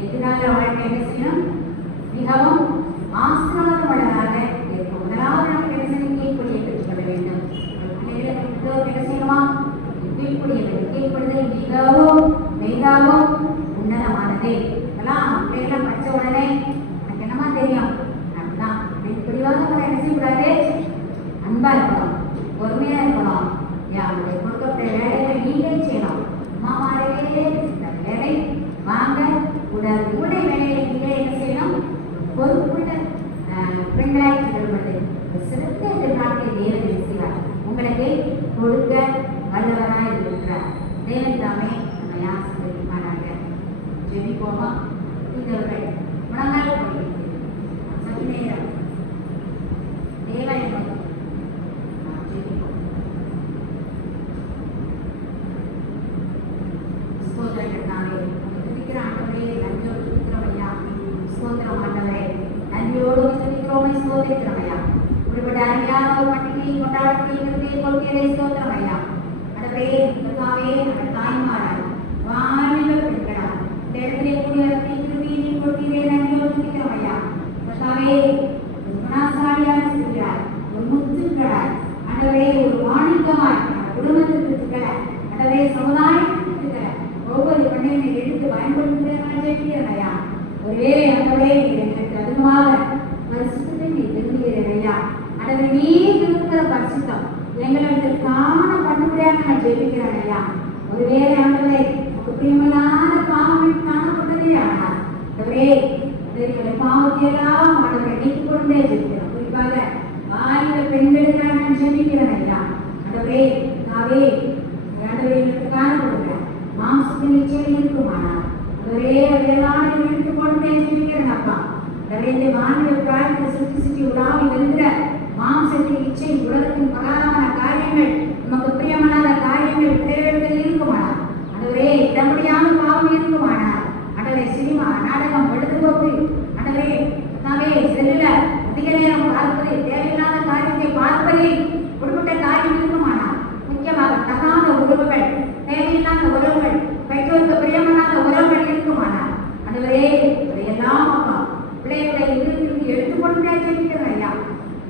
எதிராக வாழ்க்கை என்ன செய்யணும், மிகவும் ஆசீர்வாதமுள்ளதாக இருக்கும். முதலாவது நம்ம கீழ்ப்படியை பெற்றுக்கொள்ள வேண்டும். என்ன செய்யணுமா, கீழ்ப்படியை மிகவும் மிகவும் உன்னதமானது. இதெல்லாம் பிள்ளைகளை படிச்ச உடனே எனக்கு என்னமா தெரியும் அப்படின்னா பிடிவாத என்ன செய்யக்கூடாது, அன்பா இருக்கணும், பொறுமையா இருக்கணும். அவருடைய கொடுக்கப்பட்ட வேலைகளை நீங்கள் செய்யணும். அம்மா மாறவே வேலை வாங்க கூடாது. உங்களுடைய வேலையை நீங்களே என்ன செய்யணும், பொறுப்புள்ள பெண்களாய் திகழ்வது. சிறந்த எதிர்காலத்தை தேவன் செய்வார், உங்களுக்கு கொடுக்க வல்லவராய் இருக்கிறார். தேவன் தாமே நம்ம ஆசீர்வதிப்பாராக. ஜெபிப்போமா. இதவர்கள் முழங்கால் போய் சற்று நேரம் தேவனை நோக்கி ஜெபிப்போம். ஸ்தோத்திரங்கள் தாமே துதிக்கிற ஆண்டவரே, நன்றியோடு துதிக்கிறோம் ஐயா. ஸ்தோத்திரம் ஆண்டவரே, நன்றியோடு துதிக்கிறோம், ஸ்தோத்திரிக்கிறோம் ஐயா. இப்படிப்பட்ட அருமையான ஒரு பண்டிகையை கொண்டாடக்கூடிய கொள்கையை ஸ்தோத்திரம் ஐயா. ஆண்டவரே, கர்த்தாவே, தாய்மாராய் வாலிப பெண்களாய் இந்த இடத்திலே கூடியவர்களை கிருபையை கொடுக்கிறே, நன்றியோடு துதிக்கிறோம் ஐயா. கர்த்தாவே, குணசாலியாக செய்கிறார், ஒரு முத்துக்களாய் ஆண்டவரே, ஒரு மாணிக்கமாய் குடும்பத்திற்கு இருக்கிற ஆண்டவரே, சமுதாயத்திற்கு இருக்கிற ஒவ்வொரு பெண்ணையும் எடுத்து பயன்படுத்துகிறேன் ஐயா. ஒருவேளை ஆண்டவரே, எனக்கு அதிகமாக பரிசுத்தத்தை நீ விரும்புகிறேன் ஐயா. ஆண்டவரே, நீ இருக்கிற பரிசுத்தம் எங்களுக்கு காண பண்ணுபடியாக நான் ஜெபிக்கிறேன் ஐயா. ஒருவேளை ஆண்டவரே, பிரியமனான பாவங்கள் காணப்பட்டதே ஆனால் ஆண்டவரே, பாவத்தையெல்லாம் ஆண்டவரை நீக்கி கொண்டே ஜெபிக்கிறோம். குறிப்பாக வாலிப பெண்களுக்காக நான் ஜெபிக்கிறேன் ஐயா. ஆண்டவரே, நாவே ஆண்டவரே, எனக்கு காணப்படுங்க மாம்சத்தின் நிச்சயம் இருக்குமானால் ஆண்டவரே, அதையெல்லாம் எடுத்து கொண்டே ஜெபிக்கிறேன் அப்பா. ஆண்டவரே, இந்த வாலிப பிராயத்தை சுற்றி உலாவி வருகிற மாம்சத்தின் இச்சை, உலகத்தின் பிரகாரமான காரியங்கள், நமக்கு பிரியமனாத காரியங்கள் பிள்ளைகளிடத்தில் இருக்குமானால் ஆண்டவரே, தம்முடையான பாவம் இருக்குமானால் ஆண்டவரே, சினிமா நாடகம் பொழுதுபோக்கு ஆண்டவரே, நாவே செல்லுல அதிக நேரம் பார்ப்பது, தேவையில்லாத காரியத்தை பார்ப்பது, உட்பட்ட காரியம் இருக்குமானால் முக்கியமாக தகாத உறவுகள், தேவையில்லாத உறவுகள், பெற்றோருக்கு பிரியமனாத உறவுகள் இருக்குமானால் ஆண்டவரே, அதையெல்லாம் அப்பா பிள்ளைகளை இருந்து எடுத்துக்கொண்டே ஜெபிக்கிறேன் ஐயா.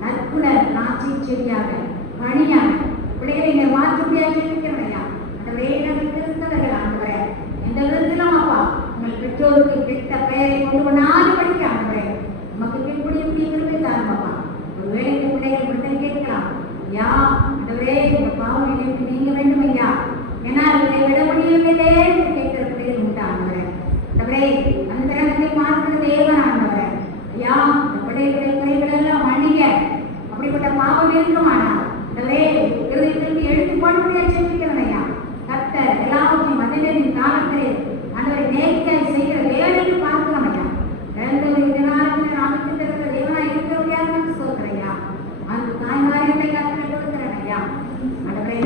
நற்குண நாட்சி செடியாக பணியாக பிள்ளைகளை மாற்றுபடியாக ஜெபிக்கிறேன் ஐயா. ஆண்டவரே, கிறிஸ்தவர்கள் ஆண்டவரே, எந்த விதத்திலும் அப்பா உங்கள் பெற்றோருக்கு கெட்ட பெயரை கொண்டு நாலு படிக்க ஆண்டவரே, நமக்கு கீழ்ப்படிய விரும்பி தாருங்கப்பா. ஒருவேளை இந்த பிள்ளைகள் மட்டும் கேட்கலாம், ஐயா ஆண்டவரே, இந்த பாவம் எனக்கு நீங்க வேண்டும் ஐயா, ஏன்னா இதை விட முடியவில்லை கேட்கிற பிள்ளைகள் உண்டு ஆண்டவரே. ஆண்டவரே, அந்த திறனத்தை பார்க்கிற தேவன் ஆண்டவரே, ஐயா இந்த பிள்ளைகளுடைய குறைகள் எல்லாம் மன்னிக்க. அப்படிப்பட்ட பாவம் இருக்குமானால் ஆண்டவரே, இருதயத்திற்கு எடுத்து போடும்படியா ஜெபிக்கிறேன் ஐயா. கர்த்தர் எல்லாவற்றையும் மனிதனின் காலத்திலே ஆண்டவரை நேர்த்தியாய் செய்கிற தேவனை பார்க்கலாம் ஐயா. நாமத்தில் இருக்கிற தேவனாய் இருக்கிறவரையாக சொல்கிறேன் ஐயா. அந்த தாய்மார்களை கர்த்தரை கொடுக்கிறேன் ஐயா. ஆண்டவரே,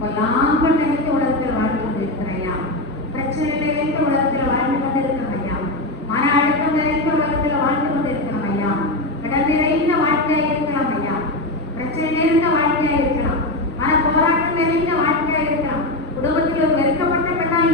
பொல்லாங்கல் நிறைந்த உலகத்தில் வாழ்ந்து கொண்டிருக்கிறேன் ஐயா. பிரச்சனைகளை நிறைந்த உலகத்தில் வாழ்ந்து கொண்டிருக்கிறோம் ஐயா. மன அழுத்தம் நிறைந்த உலகத்தில் வாழ்ந்து கொண்டிருக்கிறோம் ஐயா. கடன் நிறைந்த வாழ்க்கையா இருக்கலாம் ஐயா. பிரச்சனை நிறைந்த வாழ்க்கையா இருக்கலாம். மன போராட்டம் நிறைந்த வாழ்க்கையா இருக்கலாம். குடும்பத்தில் ஒரு வெறுக்கப்பட்ட பெண்ணாய்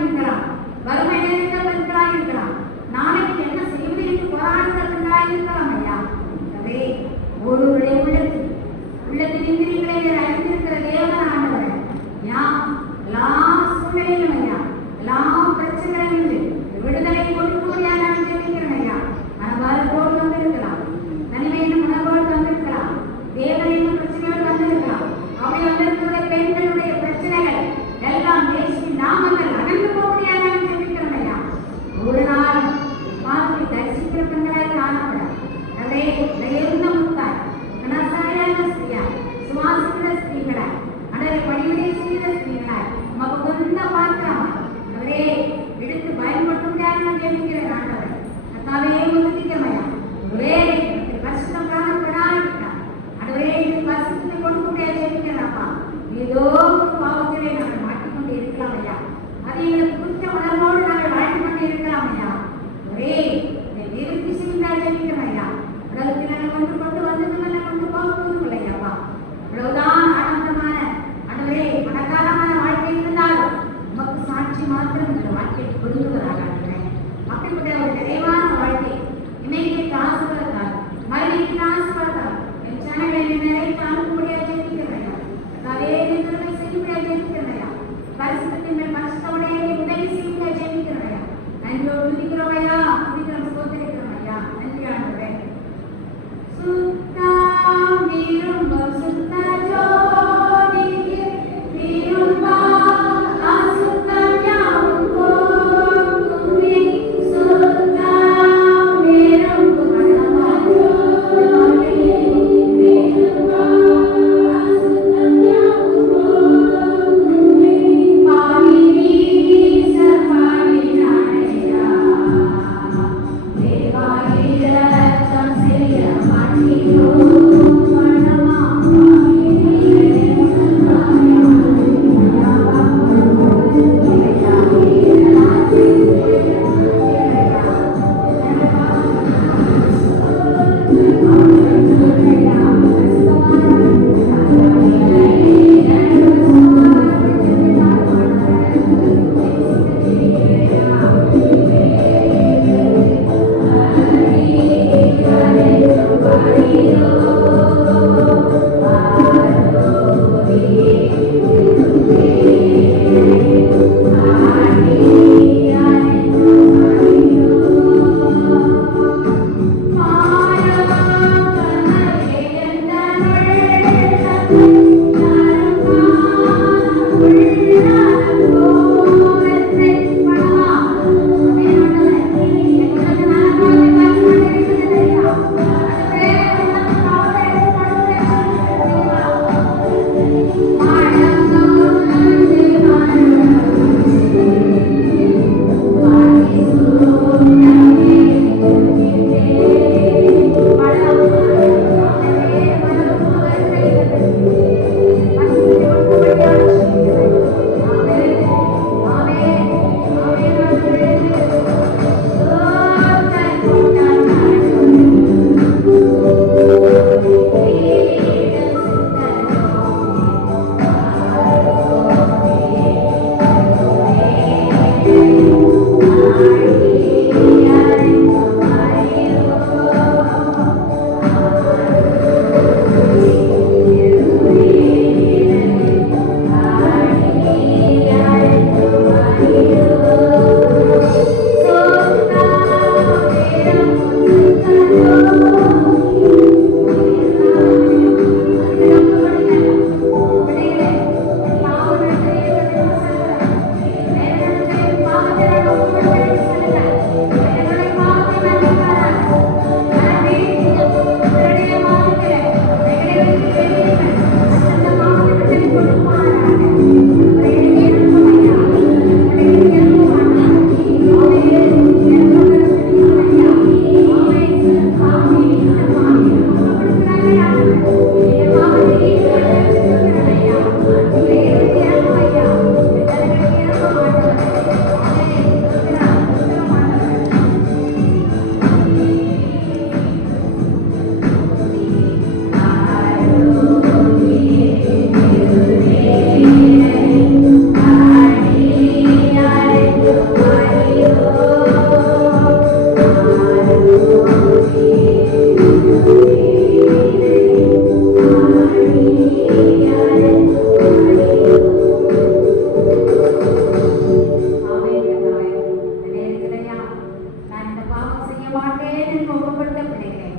செய்ய மாட்டேன் என்று ஒப்புக்கொடுத்த பிள்ளைகளை,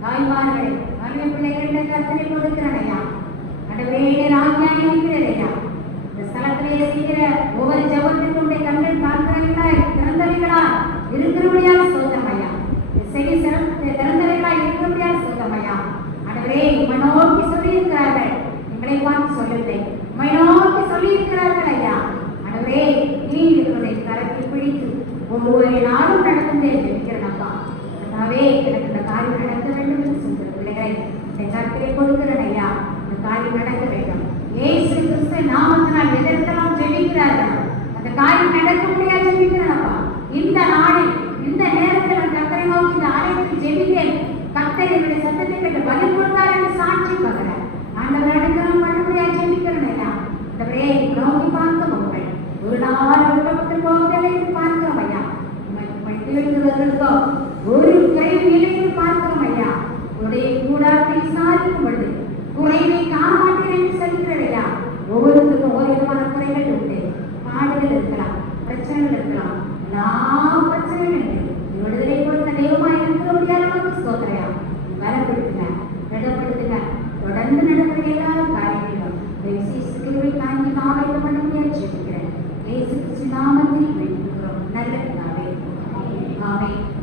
தாய்மார்களை, மனைவி பிள்ளைகளிட கர்த்தரை கொடுக்கிறனையா. ஆண்டவரே ராஜ்யாய் இருக்கிறதையா. இந்த ஸ்தலத்திலே செய்கிற ஒவ்வொரு ஜபத்திற்கும் உடைய கண்கள் பார்க்கிறவர்களாய் திறந்தவைகளாய் இருக்கிறபடியால் சோதனையா. செவி திறந்தவைகளாய் இருக்கிறபடியால் சோதனையா. ஆண்டவரே உம்மை நோக்கி சொல்லியிருக்கிறார்கள், எங்களை பார்த்து சொல்லவில்லை, உம்மை நோக்கி சொல்லியிருக்கிறார்கள் ஐயா. ஆண்டவரே நீர் எங்களுடைய கரத்தை பிடித்து ஒவ்வொரு நாளும் நடந்தே ஜெபிக்கிறேன்ப்பா. அதாவே எனக்கு இந்த காரியம் நடக்க வேண்டும் என்று சொல்ற பிள்ளைகளை இந்த கருத்திலே கொடுக்கிறேன் ஐயா. இந்த காரியம் நடக்க வேண்டும். இயேசு கிறிஸ்து நாமத்தினால் எதற்கெல்லாம் ஜெபிக்கிறார்கள் அந்த காரியம் நடக்க முடியாது ஜெபிக்கிறேன்ப்பா. இந்த நாளில் இந்த நேரத்தில் நான் கர்த்தரை நோக்கி இந்த ஆலயத்தில் ஜெபித்தேன். கர்த்தர் என்னுடைய சத்தத்தை கேட்டு பதில் கொடுத்தார் என்று சாட்சி பகறேன். ஆண்டவர் அனுகிரகம் பண்ண முடியாது ஜெபிக்கிறேன் ஐயா. ஆண்டவரே நோக்கி பார்க்க போகிறேன். ஒரு நாள் விட்டு போவதில்லை பார்க்கிறோம் ஐயா. எழுதுவதற்கோ ஒரு கை நிலையில் பார்க்கிறோம் ஐயா. உடைய கூடாரத்தை விசாரிக்கும் பொழுது குறைவை காண மாட்டேன் என்று சொல்கிறேன் ஐயா. ஒவ்வொருத்தருக்கும் ஒவ்வொரு விதமான குறைகள் உண்டு, பாடுகள் இருக்கலாம், பிரச்சனைகள் இருக்கலாம், எல்லா பிரச்சனைகளும் விடுதலை கொடுத்த தெய்வமாய் இருக்கிறபடியா நமக்கு சோதனையா. பலப்படுத்துங்க, திடப்படுத்துங்க, தொடர்ந்து நடக்கிற எல்லா காரியங்களும் விசேஷ தாங்கி நாளைக்கு பண்ண முடியாது ஜெபிக்கிறேன். இயேசு கிறிஸ்து நாமத்தில் வேண்டுகிறோம் நல்ல